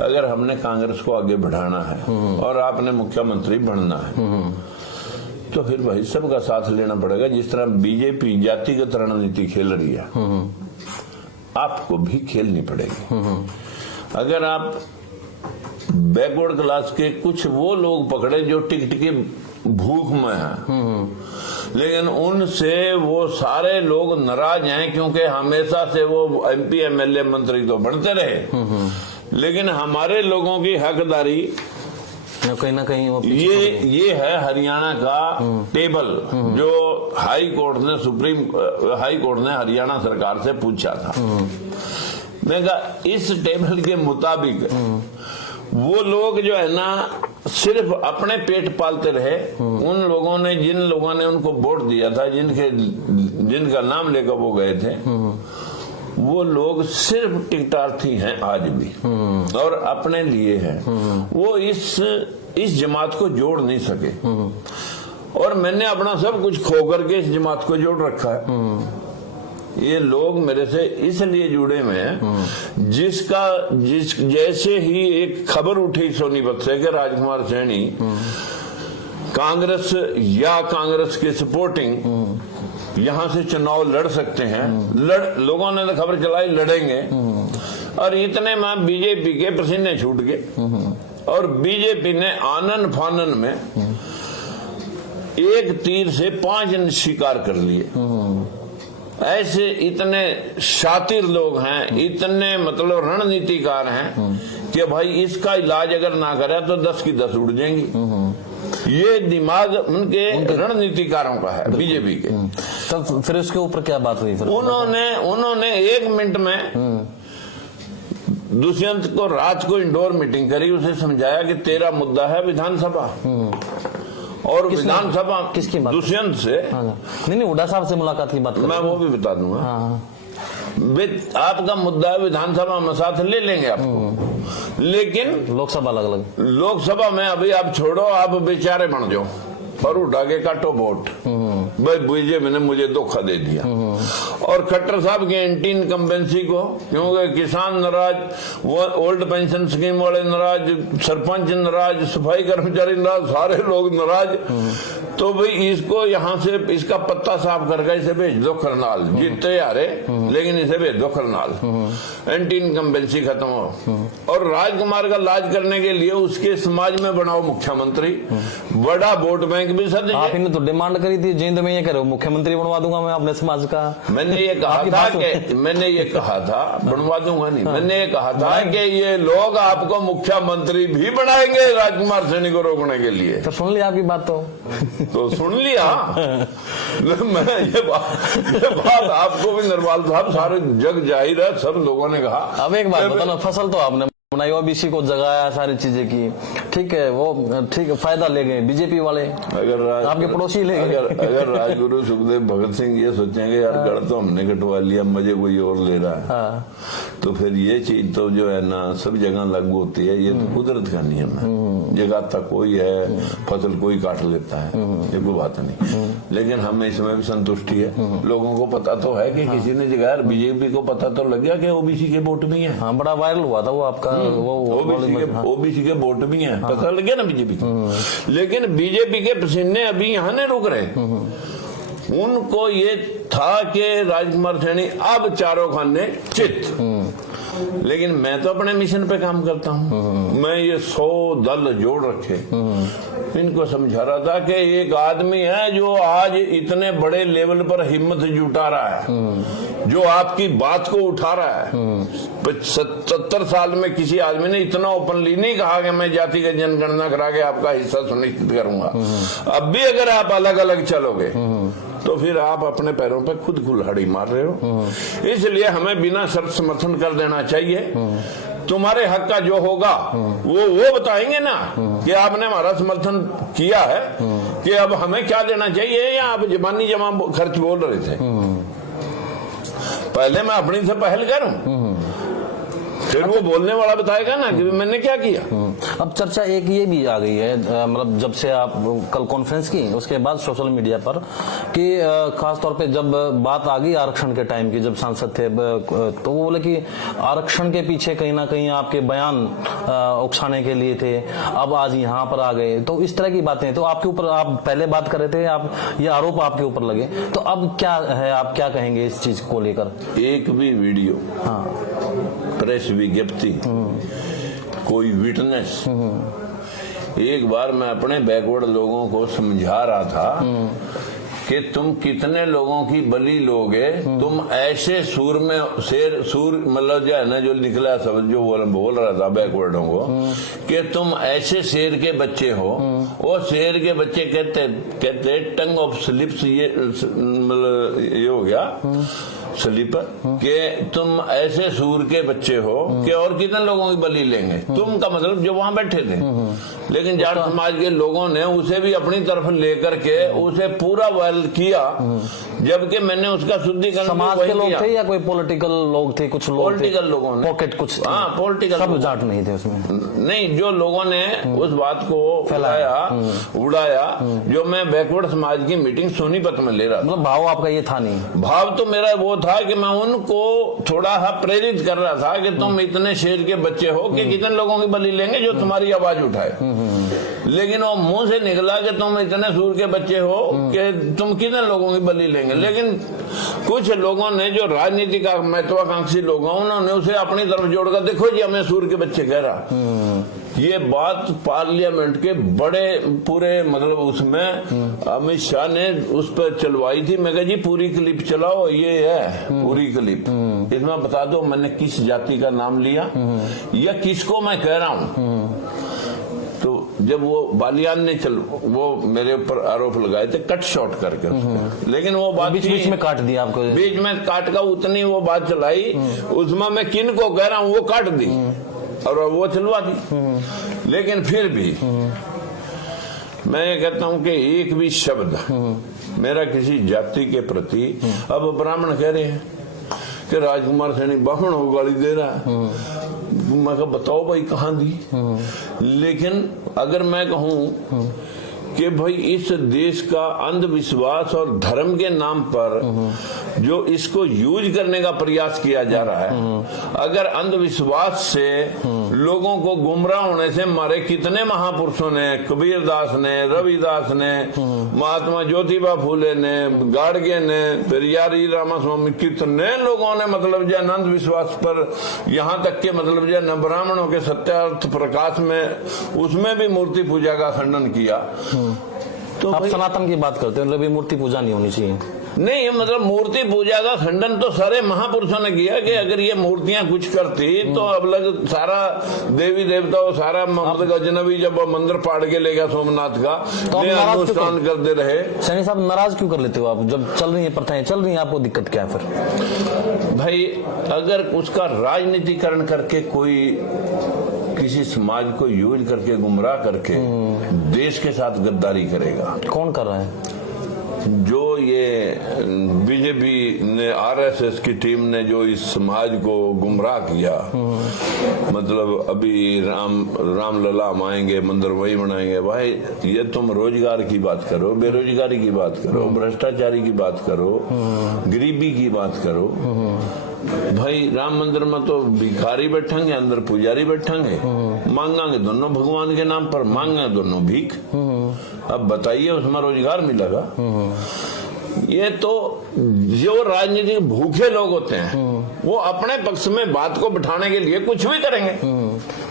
अगर हमने कांग्रेस को आगे बढ़ाना है और आपने मुख्यमंत्री बनना है तो फिर भाई सबका साथ लेना पड़ेगा। जिस तरह बीजेपी जातिगत रणनीति खेल रही है आपको भी खेलनी पड़ेगी। अगर आप बैकवर्ड क्लास के कुछ वो लोग पकड़े जो टिकट की भूख में हैं, लेकिन उनसे वो सारे लोग नाराज हैं क्योंकि हमेशा से वो एमपी एमएलए मंत्री तो बनते रहे, लेकिन हमारे लोगों की हकदारी कहीं ना कहीं वो ये है हरियाणा का टेबल जो हाई कोर्ट ने हरियाणा सरकार से पूछा था। मैं कहा इस टेबल के मुताबिक वो लोग जो है ना सिर्फ अपने पेट पालते रहे, उन लोगों ने जिन लोगों ने उनको वोट दिया था, जिनका नाम लेकर वो गए थे, वो लोग सिर्फ टिकटार्थी हैं आज भी और अपने लिए हैं। वो इस जमात को जोड़ नहीं सके और मैंने अपना सब कुछ खो करके इस जमात को जोड़ रखा है। ये लोग मेरे से इसलिए जुड़े हुए हैं जैसे ही एक खबर उठी सोनीपत से कि राजकुमार सैनी कांग्रेस या कांग्रेस के सपोर्टिंग यहां से चुनाव लड़ सकते हैं, लोगों ने तो खबर चलाई लड़ेंगे, और इतने में बीजेपी के पसीने छूट गए और बीजेपी ने आनन फानन में एक तीर से 5 शिकार कर लिए। ऐसे इतने शातिर लोग हैं, इतने मतलब रणनीतिकार हैं कि भाई इसका इलाज अगर ना करे तो 10 की 10 उड़ जाएंगी। ये दिमाग उनके रणनीतिकारों का है, बीजेपी के। तब फिर उसके ऊपर क्या बात हुई फिर? उन्होंने 1 मिनट में दुष्यंत को रात को इंडोर मीटिंग करी, उसे समझाया कि तेरा मुद्दा है विधानसभा, और विधानसभा किसकी बात? दुष्यंत से। हाँ, नहीं हुड्डा साहब से मुलाकात की बात मैं वो भी बता दूंगा। हाँ, आपका मुद्दा है विधानसभा में, साथ ले लेंगे आपको, लेकिन लोकसभा अलग अलग, लोकसभा में अभी आप छोड़ो, आप बेचारे बन जाओ और उठा के काटो वोट। भाई बीजेपी ने मुझे धोखा दे दिया। और खट्टर साहब की एंटी इनकम्बेंसी को, क्योंकि किसान नाराज, वो ओल्ड पेंशन स्कीम वाले नाराज, सरपंच नाराज, सफाई कर्मचारी नाराज, सारे लोग नाराज, तो भाई इसको यहाँ से इसका पत्ता साफ करके इसे भेज दो करनाल, जीतते हारे लेकिन इसे भेज दो करनाल, एंटी इनकम्बेंसी खत्म हो। और राजकुमार का लाज करने के लिए उसके समाज में बनाओ मुख्यमंत्री, बड़ा वोट बैंक भी सद। आपने तो डिमांड करी थी जिंद में, ये करो मुख्यमंत्री बनवा दूंगा मैं अपने समाज का। मैंने ये कहा था बनवा दूंगा नहीं, मैंने ये कहा था कि ये लोग आपको मुख्यमंत्री भी बनाएंगे राजकुमार सैनी को रोकने के लिए। तो सुन लिया आपकी बात तो सुन लिया। मैं ये बात आपको भी नरवाल साहब, सारे जग जाहिर है, सब लोगों ने कहा। अब एक बात बताना, फसल तो आपने बनाई, ओबीसी को जगाया, सारी चीजें की, ठीक है, वो ठीक फायदा ले गए बीजेपी वाले, अगर आपके पड़ोसी ले गए। अगर राजगुरु सुखदेव भगत सिंह ये सोचेंगे यार गढ़ तो हमने कटवा लिया, मजे कोई और ले रहा है, हाँ। तो फिर ये चीज तो जो है ना सब जगह लागू होती है। ये तो कुदरत का नियम है, जगाता कोई है, फसल कोई काट लेता है, ये कोई बात नहीं। लेकिन हमें इसमें भी संतुष्टि है, लोगों को पता तो है कि किसी ने जगाया, बीजेपी को पता तो लग गया कि ओबीसी के वोट भी है। हाँ, बड़ा वायरल हुआ था वो आपका, ओबीसी के वोट भी हैं, पता लग गया ना बीजेपी को। लेकिन बीजेपी के पसीने अभी यहाँ नहीं रुक रहे। उनको ये था कि राजकुमार सैनी अब चारों खाने चित, लेकिन मैं तो अपने मिशन पे काम करता हूँ। मैं ये 100 दल जोड़ रखे, इनको समझा रहा था कि एक आदमी है जो आज इतने बड़े लेवल पर हिम्मत जुटा रहा है, जो आपकी बात को उठा रहा है। 70 साल में किसी आदमी ने इतना ओपनली नहीं कहा कि मैं जातिगत जनगणना करा के आपका हिस्सा सुनिश्चित करूंगा। अब भी अगर आप अलग अलग चलोगे तो फिर आप अपने पैरों पे खुद कुल्हाड़ी मार रहे हो। इसलिए हमें बिना शर्त समर्थन कर देना चाहिए। तुम्हारे हक का जो होगा वो बताएंगे ना कि आपने हमारा समर्थन किया है, कि अब हमें क्या देना चाहिए, या आप जबानी जमा खर्च बोल रहे थे। पहले मैं अपनी से पहल करूं, फिर वो बोलने वाला बताएगा ना कि मैंने क्या किया। अब चर्चा एक ये भी आ गई है, मतलब जब से आप कल कॉन्फ्रेंस की उसके बाद सोशल मीडिया पर, कि खास तौर पे जब बात आ गई आरक्षण के टाइम की, जब सांसद थे तो वो बोले कि आरक्षण के पीछे कहीं ना कहीं आपके बयान उकसाने के लिए थे, अब आज यहाँ पर आ गए, तो इस तरह की बातें। तो आपके ऊपर, आप पहले बात कर रहे थे, आप ये आरोप आपके ऊपर लगे, तो अब क्या है, आप क्या कहेंगे इस चीज को लेकर? एक भी वीडियो, हाँ, प्रेस विज्ञप्ति, कोई विटनेस, एक बार मैं अपने बैकवर्ड लोगों को समझा रहा था कि तुम कितने लोगों की बलि लोगे, तुम ऐसे सूर में सूर मतलब जो है ना, जो निकला सब जो बोल रहा था बैकवर्डों को, कि तुम ऐसे शेर के बच्चे हो। वो शेर के बच्चे कहते टंग ऑफ स्लिप्स, ये मतलब ये हो गया स्लीपर, कि तुम ऐसे सूर के बच्चे हो कि और कितने लोगों की बलि लेंगे। तुम का मतलब जो वहां बैठे थे, लेकिन जाट समाज के लोगों ने उसे भी अपनी तरफ लेकर के उसे पूरा वायरल किया, जबकि मैंने उसका शुद्धिकरण समाज के लोग थे या कोई पॉलिटिकल लोग थे? कुछ लोग पॉलिटिकल लोगों ने, पॉकेट कुछ, हाँ पॉलिटिकल, सब जाट नहीं थे उसमें। नहीं, जो लोगों ने उस बात को फैलाया, उड़ाया, जो मैं बैकवर्ड समाज की मीटिंग सोनीपत में ले रहा था, मतलब भाव आपका ये था नहीं? भाव तो मेरा वो था कि मैं उनको थोड़ा सा प्रेरित कर रहा था कि तुम इतने शेर के बच्चे हो कि कितने लोगों की बलि लेंगे जो तुम्हारी आवाज उठाए। लेकिन वो मुंह से निकला कि तुम इतने सूर के बच्चे हो कि तुम कितने लोगों की बलि लेंगे। लेकिन कुछ लोगों ने, जो राजनीति का महत्वाकांक्षी लोग हैं, उन्होंने उसे अपनी तरफ जोड़कर, देखो जी हमें सूर के बच्चे कह रहा। ये बात पार्लियामेंट के बड़े पूरे मतलब उसमें अमित शाह ने उस पर चलवाई थी। मैं कहा जी पूरी क्लिप चलाओ, ये है पूरी क्लिप, इसमें बता दो मैंने किस जाति का नाम लिया या किसको मैं कह रहा हूँ। तो जब वो बालियान ने वो मेरे ऊपर आरोप लगाए थे कट शॉट करके उसके। लेकिन वो बात बीच बीच में काट दिया आपको, बीच में काट का उतनी वो बात चलाई, उसमें मैं किन को कह रहा हूँ वो काट दी और वो चलवा दी। लेकिन फिर भी मैं ये कहता हूं कि एक भी शब्द मेरा किसी जाति के प्रति, अब ब्राह्मण कह रहे हैं कि राजकुमार सैनी ब्राह्मण हो गाली दे रहा है, मैं कहा बताओ भाई कहाँ दी। लेकिन अगर मैं कहूं कि भाई इस देश का अंधविश्वास और धर्म के नाम पर जो इसको यूज करने का प्रयास किया जा रहा है, अगर अंधविश्वास से लोगों को गुमराह होने से हमारे कितने महापुरुषों ने, कबीरदास ने, रविदास ने, महात्मा ज्योतिबा फूले ने, गाडगे ने, पेरियारी रामास्वामी, कितने लोगों ने मतलब जो अंधविश्वास पर यहाँ तक के मतलब जो न ब्राह्मणों के सत्यार्थ प्रकाश में उसमें भी मूर्ति पूजा का खंडन किया। तो आप सनातन की बात करते हैं, मतलब ये मूर्ति पूजा नहीं होनी चाहिए। नहीं, मतलब मूर्ति पूजा का खंडन तो सारे महापुरुषों ने किया कि अगर ये मूर्तियां कुछ करती तो अब लग सारा देवी देवता और सारा मतलब अजनबी जब मंदिर पाड़ के ले गया सोमनाथ का, तो अनुष्ठान करते रहे। सैनी साहब नाराज क्यों कर लेते हो आप? जब चल रही है प्रथाएं चल रही है, आपको दिक्कत क्या है फिर? भाई अगर उसका राजनीतिकरण करके कोई किसी समाज को यूज करके गुमराह करके देश के साथ गद्दारी करेगा, कौन कर रहा है? जो ये बीजेपी ने, आरएसएस की टीम ने जो इस समाज को गुमराह किया, मतलब अभी रामलला हम आएंगे, मंदिर वही बनाएंगे। भाई ये तुम रोजगार की बात करो, बेरोजगारी की बात करो, भ्रष्टाचारी की बात करो, गरीबी की बात करो। भाई राम मंदिर में तो भिखारी बैठेंगे, अंदर पुजारी बैठेंगे, मांगेंगे दोनों भगवान के नाम पर, मांगे दोनों भीख। अब बताइए उसमें रोजगार मिलेगा? ये तो जो राजनीतिक भूखे लोग होते हैं वो अपने पक्ष में बात को बिठाने के लिए कुछ भी करेंगे।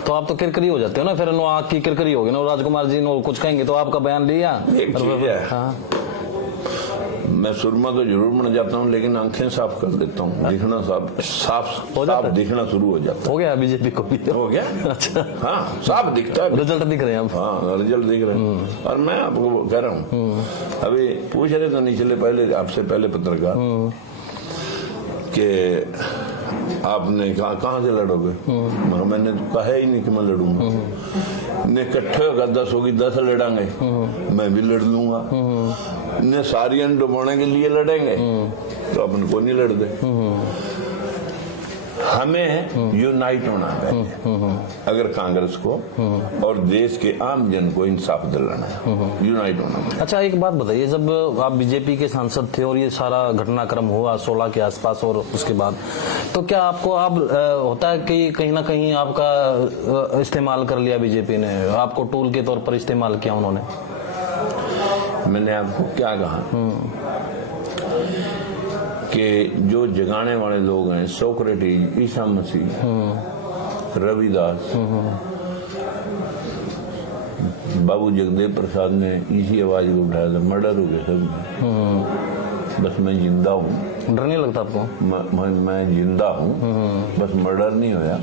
तो आप तो किरकरी हो जाते हो ना, फिर आग की किरकरी होगी ना, राजकुमार जी ने कुछ कहेंगे तो आपका बयान लिया। एक चीज है, हाँ। मैं सुरमा तो जरूर बन जाता हूँ लेकिन आंखें साफ कर देता हूँ, दिखना साफ हो जाता है? दिखना शुरू हो जाता है। हो गया बीजेपी को भी? हो गया। अच्छा, हाँ साफ दिखता है, रिजल्ट दिख रहे हैं अब। हाँ रिजल्ट दिख रहे हैं। और मैं आपको कह रहा हूँ, अभी पूछ रहे तो नहीं चले पहले आपसे पहले पत्रकार कि आपने कहाँ से लड़ोगे? मैंने तो कहा ही नहीं कि मैं लड़ूंगा। ने इकट्ठे होगा 10 होगी 10 लड़ांगे, मैं भी लड़ लूंगा। ने सारी डुबाने के लिए लड़ेंगे तो अपन को नहीं लड़ते। हमें यूनाइट होना है अगर कांग्रेस को और देश के आम जन को इंसाफ दिलाना है, यूनाइट होना है। अच्छा एक बात बताइए, जब आप बीजेपी के सांसद थे और ये सारा घटनाक्रम हुआ 16 के आसपास और उसके बाद, तो क्या आपको अब होता है कि कहीं ना कहीं आपका इस्तेमाल कर लिया बीजेपी ने, आपको टूल के तौर पर इस्तेमाल किया उन्होंने? मैंने आपको क्या कहा कि जो जगाने वाले लोग हैं, सोक्रेटिस, ईसा मसीह, रविदास, बाबू जगदेव प्रसाद ने इसी आवाज को उठाया था, मर्डर हो गया सब। बस मैं जिंदा हूँ। डर नहीं लगता आपको? मैं जिंदा हूँ, बस मर्डर नहीं होया।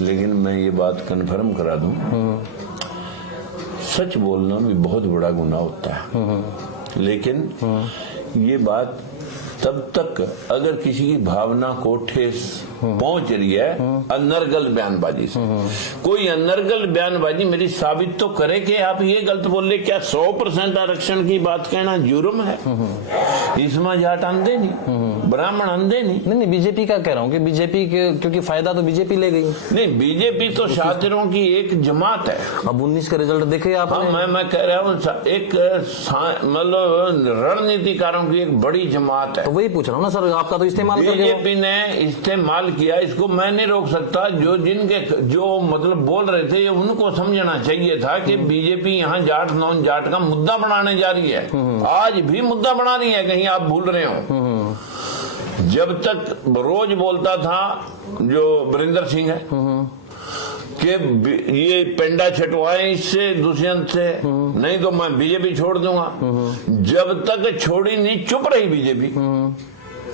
लेकिन मैं ये बात कन्फर्म करा दूं, सच बोलना भी बहुत बड़ा गुनाह होता है। लेकिन ये बात तब तक अगर किसी की भावना को ठेस पहुंच रही है अनर्गल बयानबाजी से, कोई अनर्गल बयानबाजी मेरी साबित तो करे कि आप ये गलत बोल रहे, क्या 100% आरक्षण की बात कहना जुर्म है? इसमें जाट अंधे नहीं, ब्राह्मण अंधे नहीं। नहीं बीजेपी का कह रहा हूँ कि बीजेपी क्योंकि फायदा तो बीजेपी ले गई। नहीं, बीजेपी तो शातिरों की एक जमात है। अब 19 का रिजल्ट देखे आप? हाँ, मैं कह रहा हूँ एक मतलब रणनीतिकारों की एक बड़ी जमात है। तो वही पूछ रहा हूँ ना सर, आपका तो इस्तेमाल बीजेपी ने इस्तेमाल किया, इसको मैं नहीं रोक सकता। जो मतलब बोल रहे थे उनको समझना चाहिए था कि बीजेपी यहाँ जाट नॉन जाट का मुद्दा बनाने जा रही है, आज भी मुद्दा बना रही है, कहीं आप भूल रहे हो। जब तक रोज बोलता था जो वरिंदर सिंह है कि ये पेंडा छटवाए इससे दुष्यंत से, नहीं तो मैं बीजेपी छोड़ दूंगा। जब तक छोड़ी नहीं, चुप रही बीजेपी,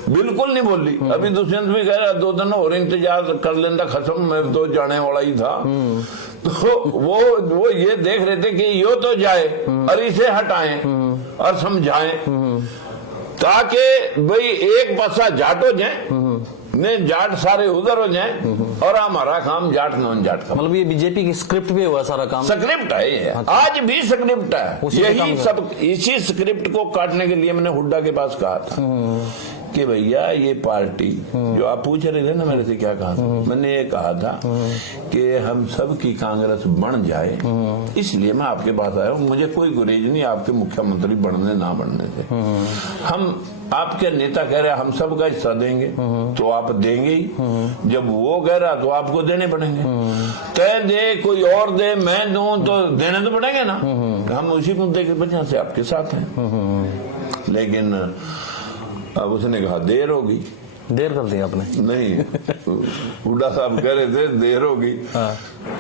बिल्कुल नहीं बोली। अभी दुष्यंत भी कह रहा 2 दिन और इंतजार कर लेंदा खत्म, मैं तो जाने वाला ही था। तो वो ये देख रहे थे कि यो तो जाए और इसे हटाएं और समझाएं, ताकि भाई एक पासा जाट हो जाए, ने जाट सारे उधर हो जाए और हमारा काम जाट नॉन जाट का। मतलब ये बीजेपी की स्क्रिप्ट पे हुआ सारा काम। स्क्रिप्ट है ये, आज भी स्क्रिप्ट है। उसी पे काम यही कर- सब इसी स्क्रिप्ट को काटने के लिए मैंने हुड्डा के पास कहा था कि भैया ये पार्टी जो आप पूछ रहे थे ना मेरे से क्या कहा था, मैंने ये कहा था कि हम सब की कांग्रेस बन जाए, इसलिए मैं आपके पास आया हूँ। मुझे कोई गुरेज नहीं आपके मुख्यमंत्री बनने ना बनने से। हम आपके नेता कह रहे हैं हम सब का हिस्सा देंगे तो आप देंगे ही, जब वो कह रहा तो आपको देने पड़ेंगे। कह दे कोई और दे मैं दूं तो देने तो पड़ेंगे ना, हम उसी मुद्दे की वजह से आपके साथ हैं। लेकिन अब उसने कहा देर होगी। देर कर दी आपने। नहीं, हुड्डा साहब कह रहे थे देर होगी।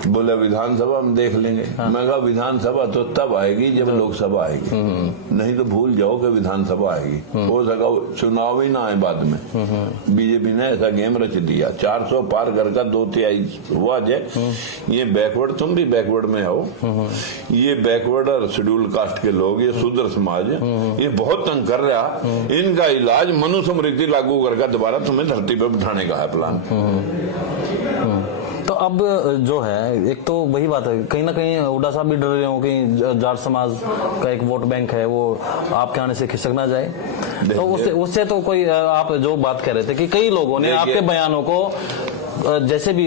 बोले विधानसभा में देख लेंगे। मैं कहा विधानसभा तो तब आएगी जब लोकसभा आएगी, नहीं तो भूल जाओ कि विधानसभा आएगी। हो सका चुनाव ही ना आए बाद में। बीजेपी ने ऐसा गेम रच दिया, 400 पार कर का 2/3 हुआ जाए। ये बैकवर्ड, तुम भी बैकवर्ड में आओ, ये बैकवर्ड और शेड्यूल कास्ट के लोग, ये शूद्र समाज, ये बहुत तंग कर रहा। इनका इलाज मनुस्मृति लागू करके दोबारा तुम्हें धरती पर बिठाने का है प्लान। तो अब जो है, एक तो वही बात है, कहीं ना कहीं हुड्डा साहब भी डर रहे हो कि जाट समाज का एक वोट बैंक है वो आपके आने से खिसक ना जाए। तो उससे तो कोई, आप जो बात कह रहे थे कि कई लोगों ने आपके बयानों को जैसे भी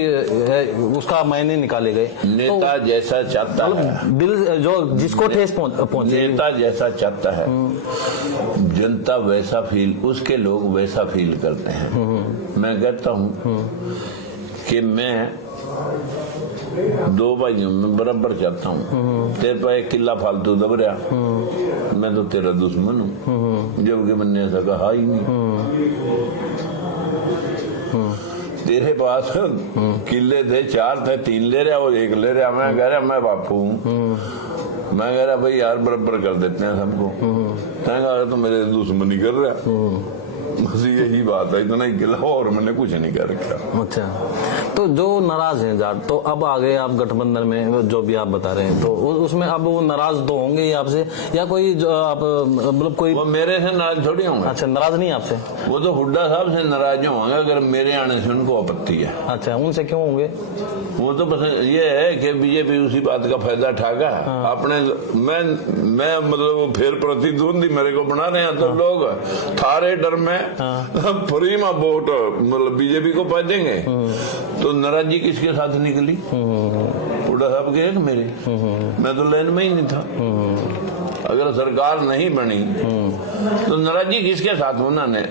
उसका मायने निकाले गए। नेता तो जैसा चाहता है, दिल जो जिसको ठेस पहुंचे, नेता जैसा चाहता है, जनता वैसा फील, उसके लोग वैसा फील करते हैं। मैं कहता हूँ कि मैं 2 भाइयों में बराबर चाहता हूँ। तेरे पर एक किला फालतू दब रहा, मैं तो तेरा दुश्मन हूँ, जबकि मैंने ऐसा कहा ही नहीं। तेरे पास किले थे, 4 थे, 3 ले रहा और 1 ले रहा। मैं कह रहा मैं बापू हूँ, मैं कह रहा भाई यार बराबर कर देते हैं सबको। कहा तो मेरे दुश्मनी कर रहा, बस यही बात है, इतना ही गिला और मैंने कुछ नहीं कर रखा। अच्छा, तो जो नाराज हैं जाट, तो अब आ गए आप गठबंधन में, जो भी आप बता रहे हैं, तो उसमें अब वो नाराज तो होंगे ही आपसे, या कोई जो आप मतलब कोई, वो मेरे से नाराज थोड़ी होंगे। अच्छा, नाराज नहीं आपसे? वो तो हुड्डा साहब से नाराज होंगे अगर मेरे आने से उनको आपत्ति है। अच्छा, उनसे क्यों होंगे? वो तो बस ये है कि बीजेपी उसी बात का फायदा उठागा। अपने मैं मतलब फिर प्रतिद्वंदी मेरे को बना रहे हैं, तो लोग थारे डर में फ्री में वोट मतलब बीजेपी को पा देंगे। तो नाराजगी किसके साथ निकली? हुड्डा साहब के मेरे, मैं तो लाइन में ही नहीं था। अगर सरकार नहीं बनी तो नाराजगी किसके साथ उन्होंने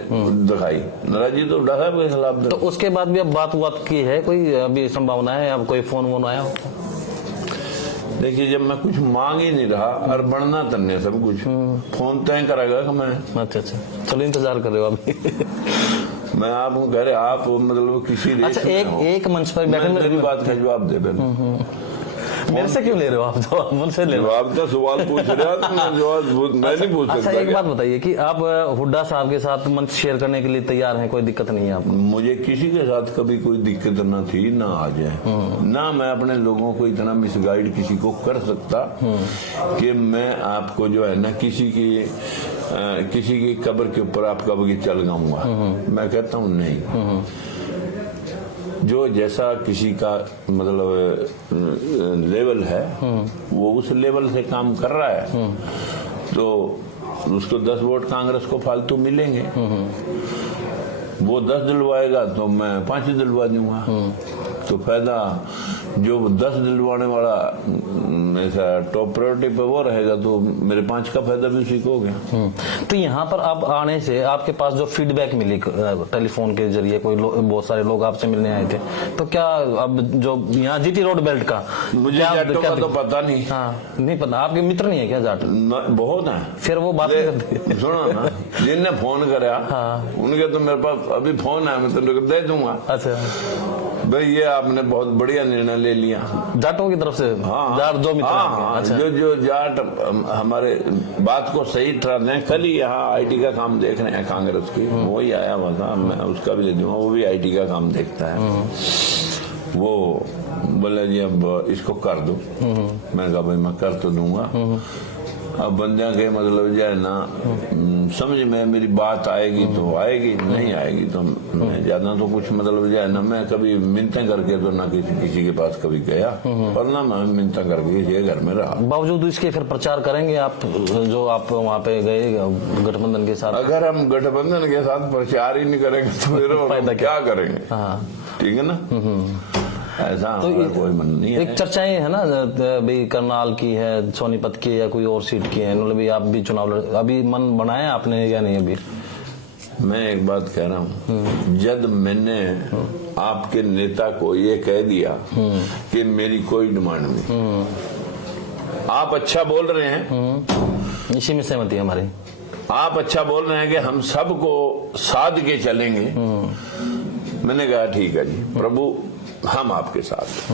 दिखाई? नाराजगी तो हुड्डा साहब के खिलाफ। तो उसके बाद भी अब बात की है, कोई अभी संभावना है, अब कोई फोन वोन आया हो? देखिए, जब मैं कुछ मांग ही नहीं रहा और बढ़ना तन्ने सब कुछ, फोन तय करेगा कि मैं। अच्छा, चलो इंतजार कर रहे हो अभी। मैं आपको कह रहे, आप मतलब किसी रेस अच्छा, में हो। एक मंच पर बैठे मेरी बात का जवाब दे पहले। मेरे से क्यों ले रहे हो आप? जवाब मुझसे ले रहे हो। जवाब तो सवाल पूछ रहा था, मैं जवाब मैं नहीं पूछ अच्छा, सकता। एक बात बताइए कि आप हुड्डा साहब के साथ मंच शेयर करने के लिए तैयार हैं, कोई दिक्कत नहीं है आपको? मुझे किसी के साथ कभी कोई दिक्कत ना थी, ना आ जाए। ना मैं अपने लोगों को इतना मिसगाइड किसी को कर सकता कि मैं आपको जो है ना किसी की कब्र के ऊपर आपका बगीचा लगाऊंगा। मैं कहता हूँ नहीं, जो जैसा किसी का मतलब लेवल है वो उस लेवल से काम कर रहा है, तो उसको 10 वोट कांग्रेस को फालतू मिलेंगे। वो 10 दिलवाएगा तो मैं 5 दिलवा दूंगा। तो फायदा जो 10 दिलवाने वाला ऐसा टॉप प्रायोरिटी पे वो रहेगा, तो मेरे 5 का फायदा भी उसी को हो गया। तो यहाँ पर अब आने से आपके पास जो फीडबैक मिली टेलीफोन के जरिए, कोई बहुत सारे लोग आपसे मिलने आए थे, तो क्या अब जो यहाँ जीटी रोड बेल्ट का, मुझे जाटों का तो पता नहीं। हाँ, नहीं पता, आपके मित्र नहीं है क्या जाट? बहुत है। फिर वो बात नहीं करते। सुनो ना, जिनने फोन करा उनके तो मेरे पास अभी फोन है, मैं तुमको दे दूंगा। अच्छा भाई, ये आपने बहुत बढ़िया निर्णय ले लिया जाटों की तरफ से। हाँ, जाट जो मित्र हैं। हाँ, अच्छा, जो जाट हमारे बात को सही ठहराते हैं। कल ही यहाँ आईटी का काम देख रहे हैं कांग्रेस की, वही आया हुआ था, मैं उसका भी ले दूंगा। वो भी आईटी का काम देखता है। वो बोला जी अब इसको कर दो। मैंने कहा भाई मैं कर तो दूंगा। अब बंदे के मतलब जो है ना समझ में मेरी बात आएगी तो आएगी, नहीं आएगी तो मैं ज्यादा तो कुछ मतलब जो है ना, मैं कभी मिन्नतें करके तो ना किसी के पास कभी गया, और ना मैं मिन्नतें करके किसी के घर में रहा। बावजूद इसके फिर प्रचार करेंगे आप, जो आप वहाँ पे गए गठबंधन के साथ? अगर हम गठबंधन के साथ प्रचार ही नहीं करेंगे तो फिर फायदा क्या करेंगे? हाँ ठीक है ना, ऐसा तो कोई मन नहीं है। एक चर्चाएं है ना भाई, करनाल की है, सोनीपत की या कोई और सीट की है, मतलब भी आप भी चुनाव अभी मन बनाया आपने या नहीं अभी? मैं एक बात कह रहा हूँ, जब मैंने आपके नेता को ये कह दिया कि मेरी कोई डिमांड नहीं, आप अच्छा बोल रहे हैं, इसी में सहमति है हमारी, आप अच्छा बोल रहे हैं कि हम सबको साध के चलेंगे। मैंने कहा ठीक है जी प्रभु, हम आपके साथ।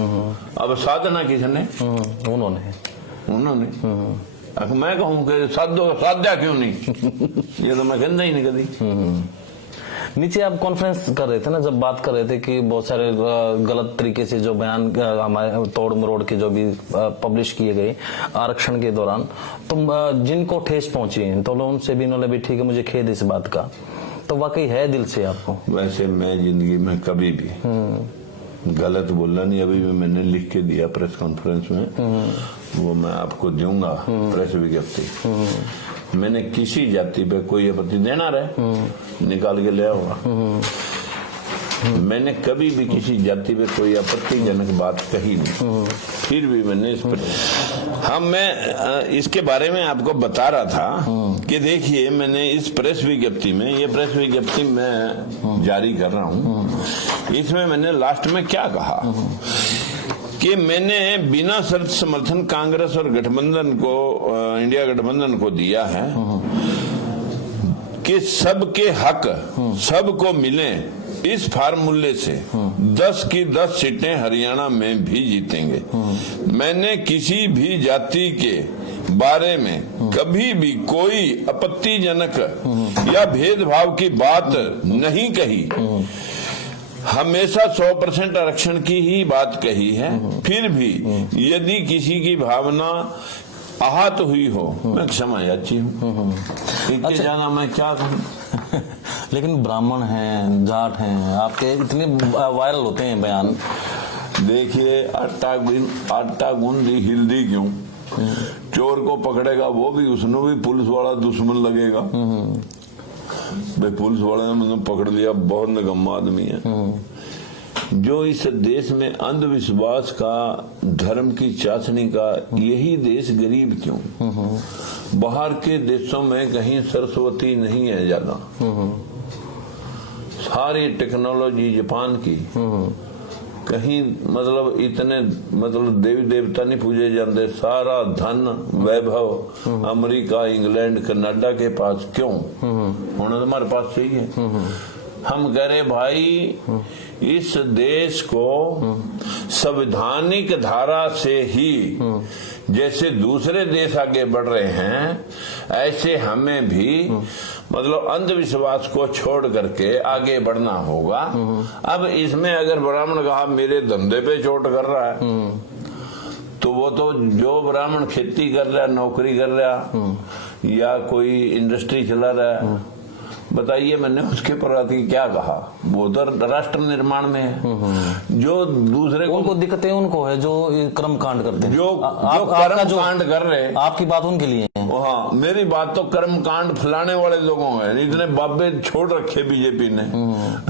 अब साधना किसने? उन्होंने। अब मैं कहूँ कि साध्या क्यों नहीं? ये तो मैं कहता ही नहीं कभी। नीचे आप कॉन्फ्रेंस कर रहे थे ना, जब बात कर रहे थे कि बहुत सारे गलत तरीके से जो बयान हमारे तोड़ मरोड़ के जो भी पब्लिश किए गए आरक्षण के दौरान, तो जिनको ठेस पहुंची तो उनसे भी इन्होंने भी ठीक है मुझे खेद इस बात का, तो वाकई है दिल से आपको? वैसे मैं जिंदगी में कभी भी गलत बोला नहीं। अभी भी मैंने लिख के दिया प्रेस कॉन्फ्रेंस में, वो मैं आपको दूंगा प्रेस विज्ञप्ति। मैंने किसी जाति पे कोई आपत्ति देना रहे निकाल के ले आऊंगा। मैंने कभी भी किसी जाति पे कोई आपत्तिजनक बात कही नहीं, फिर भी मैंने इस पर मैं इसके बारे में आपको बता रहा था कि देखिए मैंने इस प्रेस विज्ञप्ति में, ये प्रेस विज्ञप्ति मैं जारी कर रहा हूँ, इसमें मैंने लास्ट में क्या कहा कि मैंने बिना शर्त समर्थन कांग्रेस और गठबंधन को, इंडिया गठबंधन को दिया है कि सबके हक सबको मिले, इस फार्मूले से 10 की 10 सीटें हरियाणा में भी जीतेंगे। मैंने किसी भी जाति के बारे में कभी भी कोई आपत्तिजनक या भेदभाव की बात नहीं कही, हमेशा 100% आरक्षण की ही बात कही है। फिर भी यदि किसी की भावना आहत हुई हो, मैं क्षमा याची हूँ। इसके जाना मैं क्या कहूँ। लेकिन ब्राह्मण हैं, जाट हैं, आपके इतने वायरल होते हैं बयान। देखिए आटा गूंदी हिल्दी क्यों, चोर को पकड़ेगा वो भी, उसने भी पुलिस वाला दुश्मन लगेगा। भाई पुलिस वाले ने मतलब पकड़ लिया, बहुत निकम्मा आदमी है। जो इस देश में अंधविश्वास का, धर्म की चाशनी का, यही देश गरीब क्यों? बाहर के देशों में कहीं सरस्वती नहीं है ज्यादा, सारी टेक्नोलॉजी जापान की, कहीं मतलब इतने मतलब देवी देवता नहीं पूजे जाते, सारा धन वैभव अमेरिका, इंग्लैंड, कनाडा के पास क्यों? होना तो हमारे पास चाहिए। हम कह रहे भाई इस देश को संवैधानिक धारा से ही जैसे दूसरे देश आगे बढ़ रहे हैं, ऐसे हमें भी मतलब अंधविश्वास को छोड़ करके आगे बढ़ना होगा। अब इसमें अगर ब्राह्मण कहा मेरे धंधे पे चोट कर रहा है, तो वो तो जो ब्राह्मण खेती कर रहा है, नौकरी कर रहा है या कोई इंडस्ट्री चला रहा है, बताइए मैंने उसके प्रति क्या कहा? वो तो राष्ट्र निर्माण में है। जो दूसरे को उनको दिक्कतें उनको है जो कर्म कांड करते हैं, जो कर्म कांड कर रहे हैं, आपकी बात उनके लिए है। हाँ, मेरी बात तो कर्म कांड फैलाने वाले लोगों है। इतने बाबे छोड़ रखे बीजेपी ने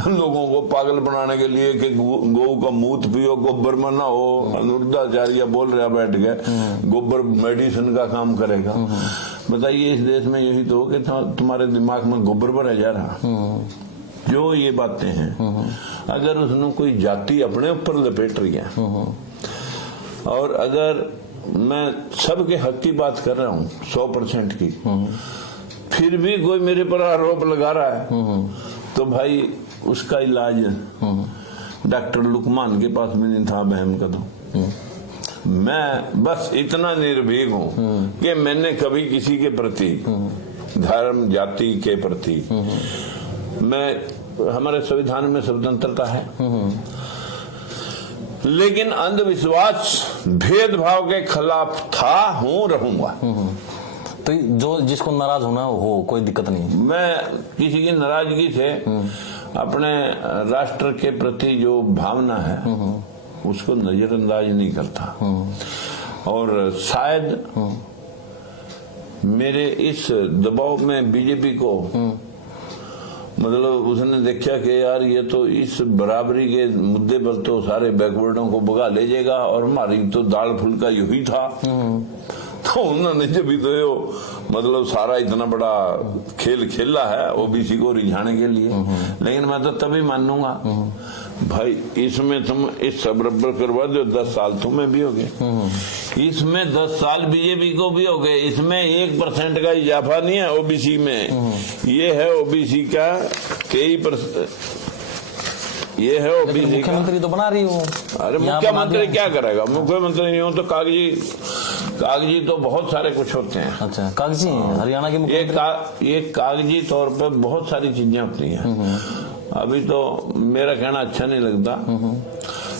लोगों को पागल बनाने के लिए कि गौ का मूत पियो, गोबर में ना हो। अनुरुद्धाचार्य बोल रहा बैठ के गोबर मेडिसिन का काम करेगा। बताइए इस देश में यही तो कि तुम्हारे दिमाग में गोबर भरा जा रहा। जो ये बातें हैं, अगर उसने कोई जाति अपने ऊपर लपेट रही है, और अगर मैं सबके हक की बात कर रहा हूँ 100% की, फिर भी कोई मेरे पर आरोप लगा रहा है, तो भाई उसका इलाज डॉक्टर लुकमान के पास भी नहीं था बहम का। तो मैं बस इतना निर्भीक हूँ कि मैंने कभी किसी के प्रति, धर्म जाति के प्रति, मैं, हमारे संविधान में स्वतंत्रता है, लेकिन अंधविश्वास भेदभाव के खिलाफ था, हूं, रहूंगा। तो जो जिसको नाराज होना हो, कोई दिक्कत नहीं। मैं किसी की नाराजगी से अपने राष्ट्र के प्रति जो भावना है उसको नजरअंदाज नहीं करता। और शायद मेरे इस दबाव में बीजेपी को मतलब उसने देखा कि यार ये तो इस बराबरी के मुद्दे पर तो सारे बैकवर्डों को भगा ले जाएगा और हमारी तो दाल फुल्का यही था। तो उन्होंने जब तो यो मतलब सारा इतना बड़ा खेल खेला है ओबीसी को रिझाने के लिए। लेकिन मैं तो तभी मानूंगा भाई इसमें तुम इस सब बराबर करवा दो, 10 साल तुम्हें भी हो गए, इसमें 10 साल बीजेपी को भी हो गए, इसमें 1% का इजाफा नहीं है ओबीसी में। ये है ओबीसी का ये है ओबीसी का। मुख्यमंत्री तो बना रही हूँ। अरे मुख्यमंत्री क्या करेगा? मुख्यमंत्री नहीं हो तो कागजी तो बहुत सारे कुछ होते हैं। अच्छा, कागजी हरियाणा के मुख्यमंत्री ये कागजी तौर पर बहुत सारी चीजें होती हैं। अभी तो मेरा कहना अच्छा नहीं लगता,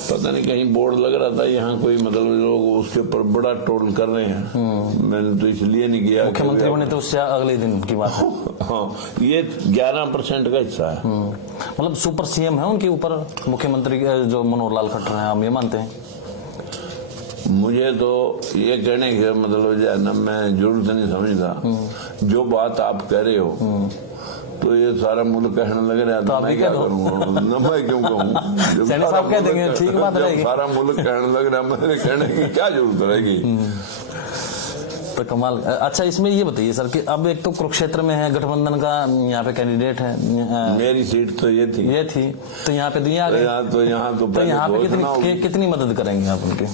पता नहीं कहीं बोर्ड लग रहा था यहाँ कोई मतलब लोग उसके ऊपर बड़ा ट्रोल कर रहे हैं। मैंने तो इसलिए नहीं किया। मुख्यमंत्री बने तो उससे अगले दिन की बात है। हाँ, ये 11% का हिस्सा है। मतलब सुपर सीएम है उनके ऊपर मुख्यमंत्री जो मनोहर लाल खट्टर हैं, हम ये मानते हैं। मुझे तो ये कहने के मतलब जो है ना, मैं जरूरत नहीं समझता। जो बात आप कह रहे हो तो ये सारा मुल्क कहने लग रहा है तो मैं क्या करूँगा? मैं क्यों कहूँ? सैनी साहब कह देंगे ठीक बात रहेगी। सारा मुल्क कहने लग रहा है, मेरे कहने की क्या जरूरत रहेगी? तो कमाल। अच्छा, इसमें ये बताइए सर कि अब एक तो कुरुक्षेत्र में है गठबंधन का यहाँ पे कैंडिडेट है, मेरी सीट तो ये थी तो यहाँ पे दुनिया आ गई। यहाँ पे कितनी मदद करेंगे आप उनके?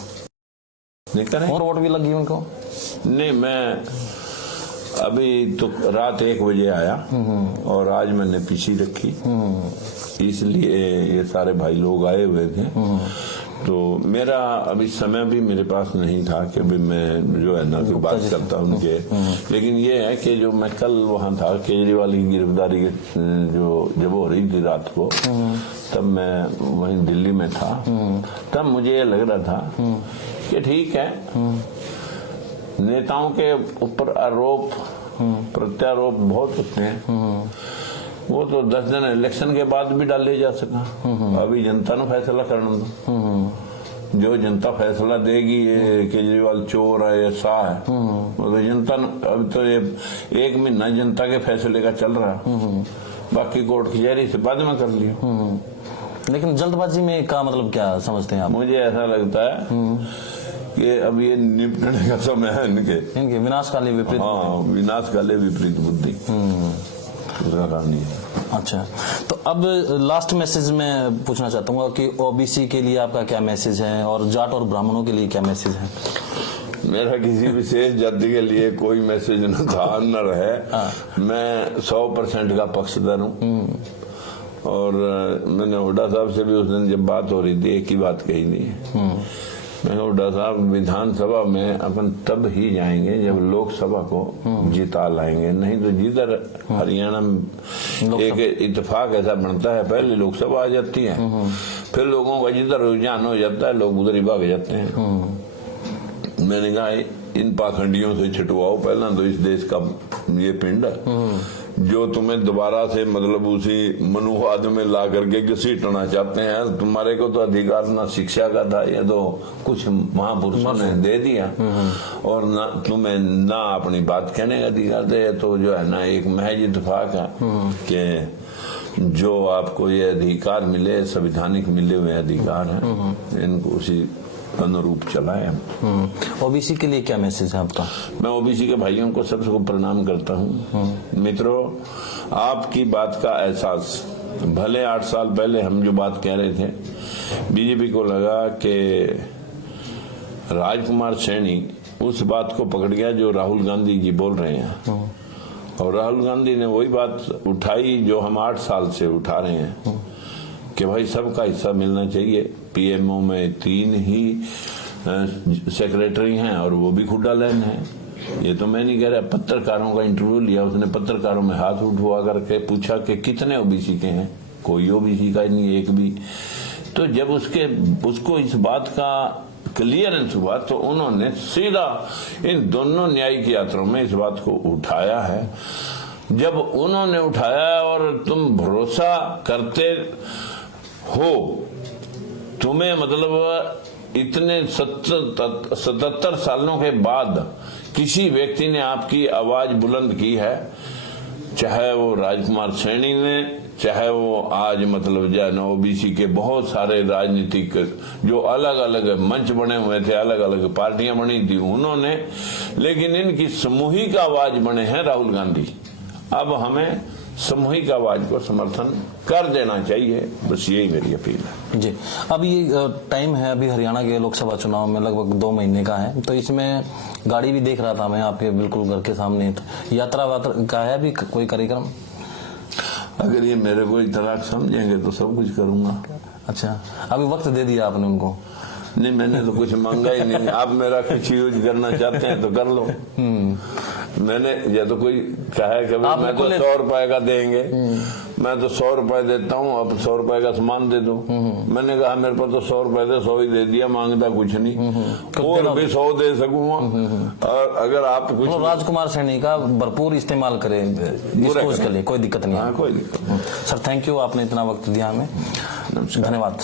नहीं करें और वोट भी लगी उनको? नहीं, मैं अभी तो रात 1 बजे आया और आज मैंने पीछी रखी, इसलिए ये सारे भाई लोग आए हुए थे। तो मेरा अभी समय भी मेरे पास नहीं था कि अभी मैं जो है ना तो बात करता उनके। लेकिन ये है कि जो मैं कल वहाँ था केजरीवाल की गिरफ्तारी जो जब हो रही थी रात को, तब मैं वहीं दिल्ली में था। तब मुझे ये लग रहा था कि ठीक है, नेताओं के ऊपर आरोप प्रत्यारोप बहुत होते हैं, वो तो 10 दिन इलेक्शन के बाद भी डाले जा सका। अभी जनता ने फैसला करना दो, जो जनता फैसला देगी ये केजरीवाल चोर है या सा है, वो तो जनता। अभी तो ये 1 महीना जनता के फैसले का चल रहा है, बाकी कोर्ट कचहरी से बाद में कर लिया। लेकिन जल्दबाजी में का मतलब क्या समझते हैं आप? मुझे ऐसा लगता है कि अब ये निपटने का समय है इनके विनाशकाली विपरीत। हाँ, विनाशकाली विपरीत बुद्धि। कहानी है। अच्छा, तो अब लास्ट मैसेज में पूछना चाहता हूँ कि ओबीसी के लिए आपका क्या मैसेज है और जाट और ब्राह्मणों के लिए क्या मैसेज है? मेरा किसी विशेष जाति के लिए कोई मैसेज न था न रहे। मैं 100% का पक्षधर हूँ। और मैंने हुड्डा साहब से भी उस दिन जब बात हो रही थी एक ही बात कही थी। मैं हुड्डा साहब विधानसभा में अपन तब ही जाएंगे जब लोकसभा को जिता लाएंगे, नहीं तो जिधर हरियाणा में एक इत्तेफाक ऐसा बनता है, पहले लोकसभा आ जाती है, फिर लोगों का जिधर रुझान हो जाता है लोग उधर ही भाग जाते हैं। मैंने कहा इन पाखंडियों से छुटवाओ पहला तो इस देश का ये पिंड जो तुम्हें दोबारा से मतलब उसी मनुवाद में ला करके घसीटना चाहते हैं। तुम्हारे को तो अधिकार ना शिक्षा का था, ये तो कुछ महापुरुषों ने दे दिया, और ना तुम्हें ना अपनी बात कहने का अधिकार दे। तो जो है ना एक महज इत्तेफाक है कि जो आपको ये अधिकार मिले, संविधानिक मिले हुए अधिकार हैं, इनको उसी अनुरूप चलाए हम। ओबीसी के लिए क्या मैसेज है आपका? मैं ओबीसी के भाइयों को सबको प्रणाम करता हूँ। मित्रों, आपकी बात का एहसास, भले 8 साल पहले हम जो बात कह रहे थे, बीजेपी को लगा कि राजकुमार सैनी उस बात को पकड़ गया जो राहुल गांधी जी बोल रहे हैं, और राहुल गांधी ने वही बात उठाई जो हम 8 साल से उठा रहे हैं कि भाई सबका हिस्सा मिलना चाहिए। पीएमओ में 3 ही सेक्रेटरी हैं और वो भी खुड्डा लाइन है। ये तो मैं नहीं कह रहा। पत्रकारों का इंटरव्यू लिया उसने, पत्रकारों में हाथ उठवा करके पूछा कि कितने ओबीसी के हैं, कोई ओबीसी का नहीं, एक भी तो जब उसको इस बात का क्लियरेंस हुआ तो उन्होंने सीधा इन दोनों न्यायिक यात्राओं में इस बात को उठाया है। जब उन्होंने उठाया और तुम भरोसा करते हो, तुम्हें मतलब इतने 77 सालों के बाद किसी व्यक्ति ने आपकी आवाज बुलंद की है, चाहे वो राजकुमार सैनी ने, चाहे वो आज मतलब जन ओबीसी के बहुत सारे राजनीतिक जो अलग अलग मंच बने हुए थे, अलग अलग पार्टियां बनी थी उन्होंने, लेकिन इनकी सामूहिक आवाज बने हैं राहुल गांधी। अब हमें सामूहिक आवाज को समर्थन कर देना चाहिए, बस यही मेरी अपील है जी। अब ये टाइम है, अभी हरियाणा के लोकसभा चुनाव में लगभग 2 महीने का है, तो इसमें गाड़ी भी देख रहा था मैं आपके बिल्कुल घर के सामने, तो यात्रा वात्रा का है भी कोई कार्यक्रम? अगर ये मेरे को इतना समझेंगे तो सब कुछ करूंगा। अच्छा, अभी वक्त दे दिया आपने उनको? नहीं, मैंने तो कुछ मांगा ही नहीं। आप मेरा कुछ यूज करना चाहते हैं तो कर लो। मैंने ये तो कोई कहा है कभी मैं तो 100 रुपए का देंगे, मैं तो 100 रुपए देता हूँ, अब 100 रुपए का सामान दे दो। मैंने कहा मेरे पास तो 100 रुपए थे, 100 ही दे दिया, मांगता कुछ नहीं, और भी 100 दे सकूंगा। और अगर आप कुछ तो राजकुमार सैनी का भरपूर इस्तेमाल करें इसके लिए, कोई दिक्कत नहीं है। कोई दिक्कत नहीं। सर थैंक यू, आपने इतना वक्त दिया हमें, धन्यवाद।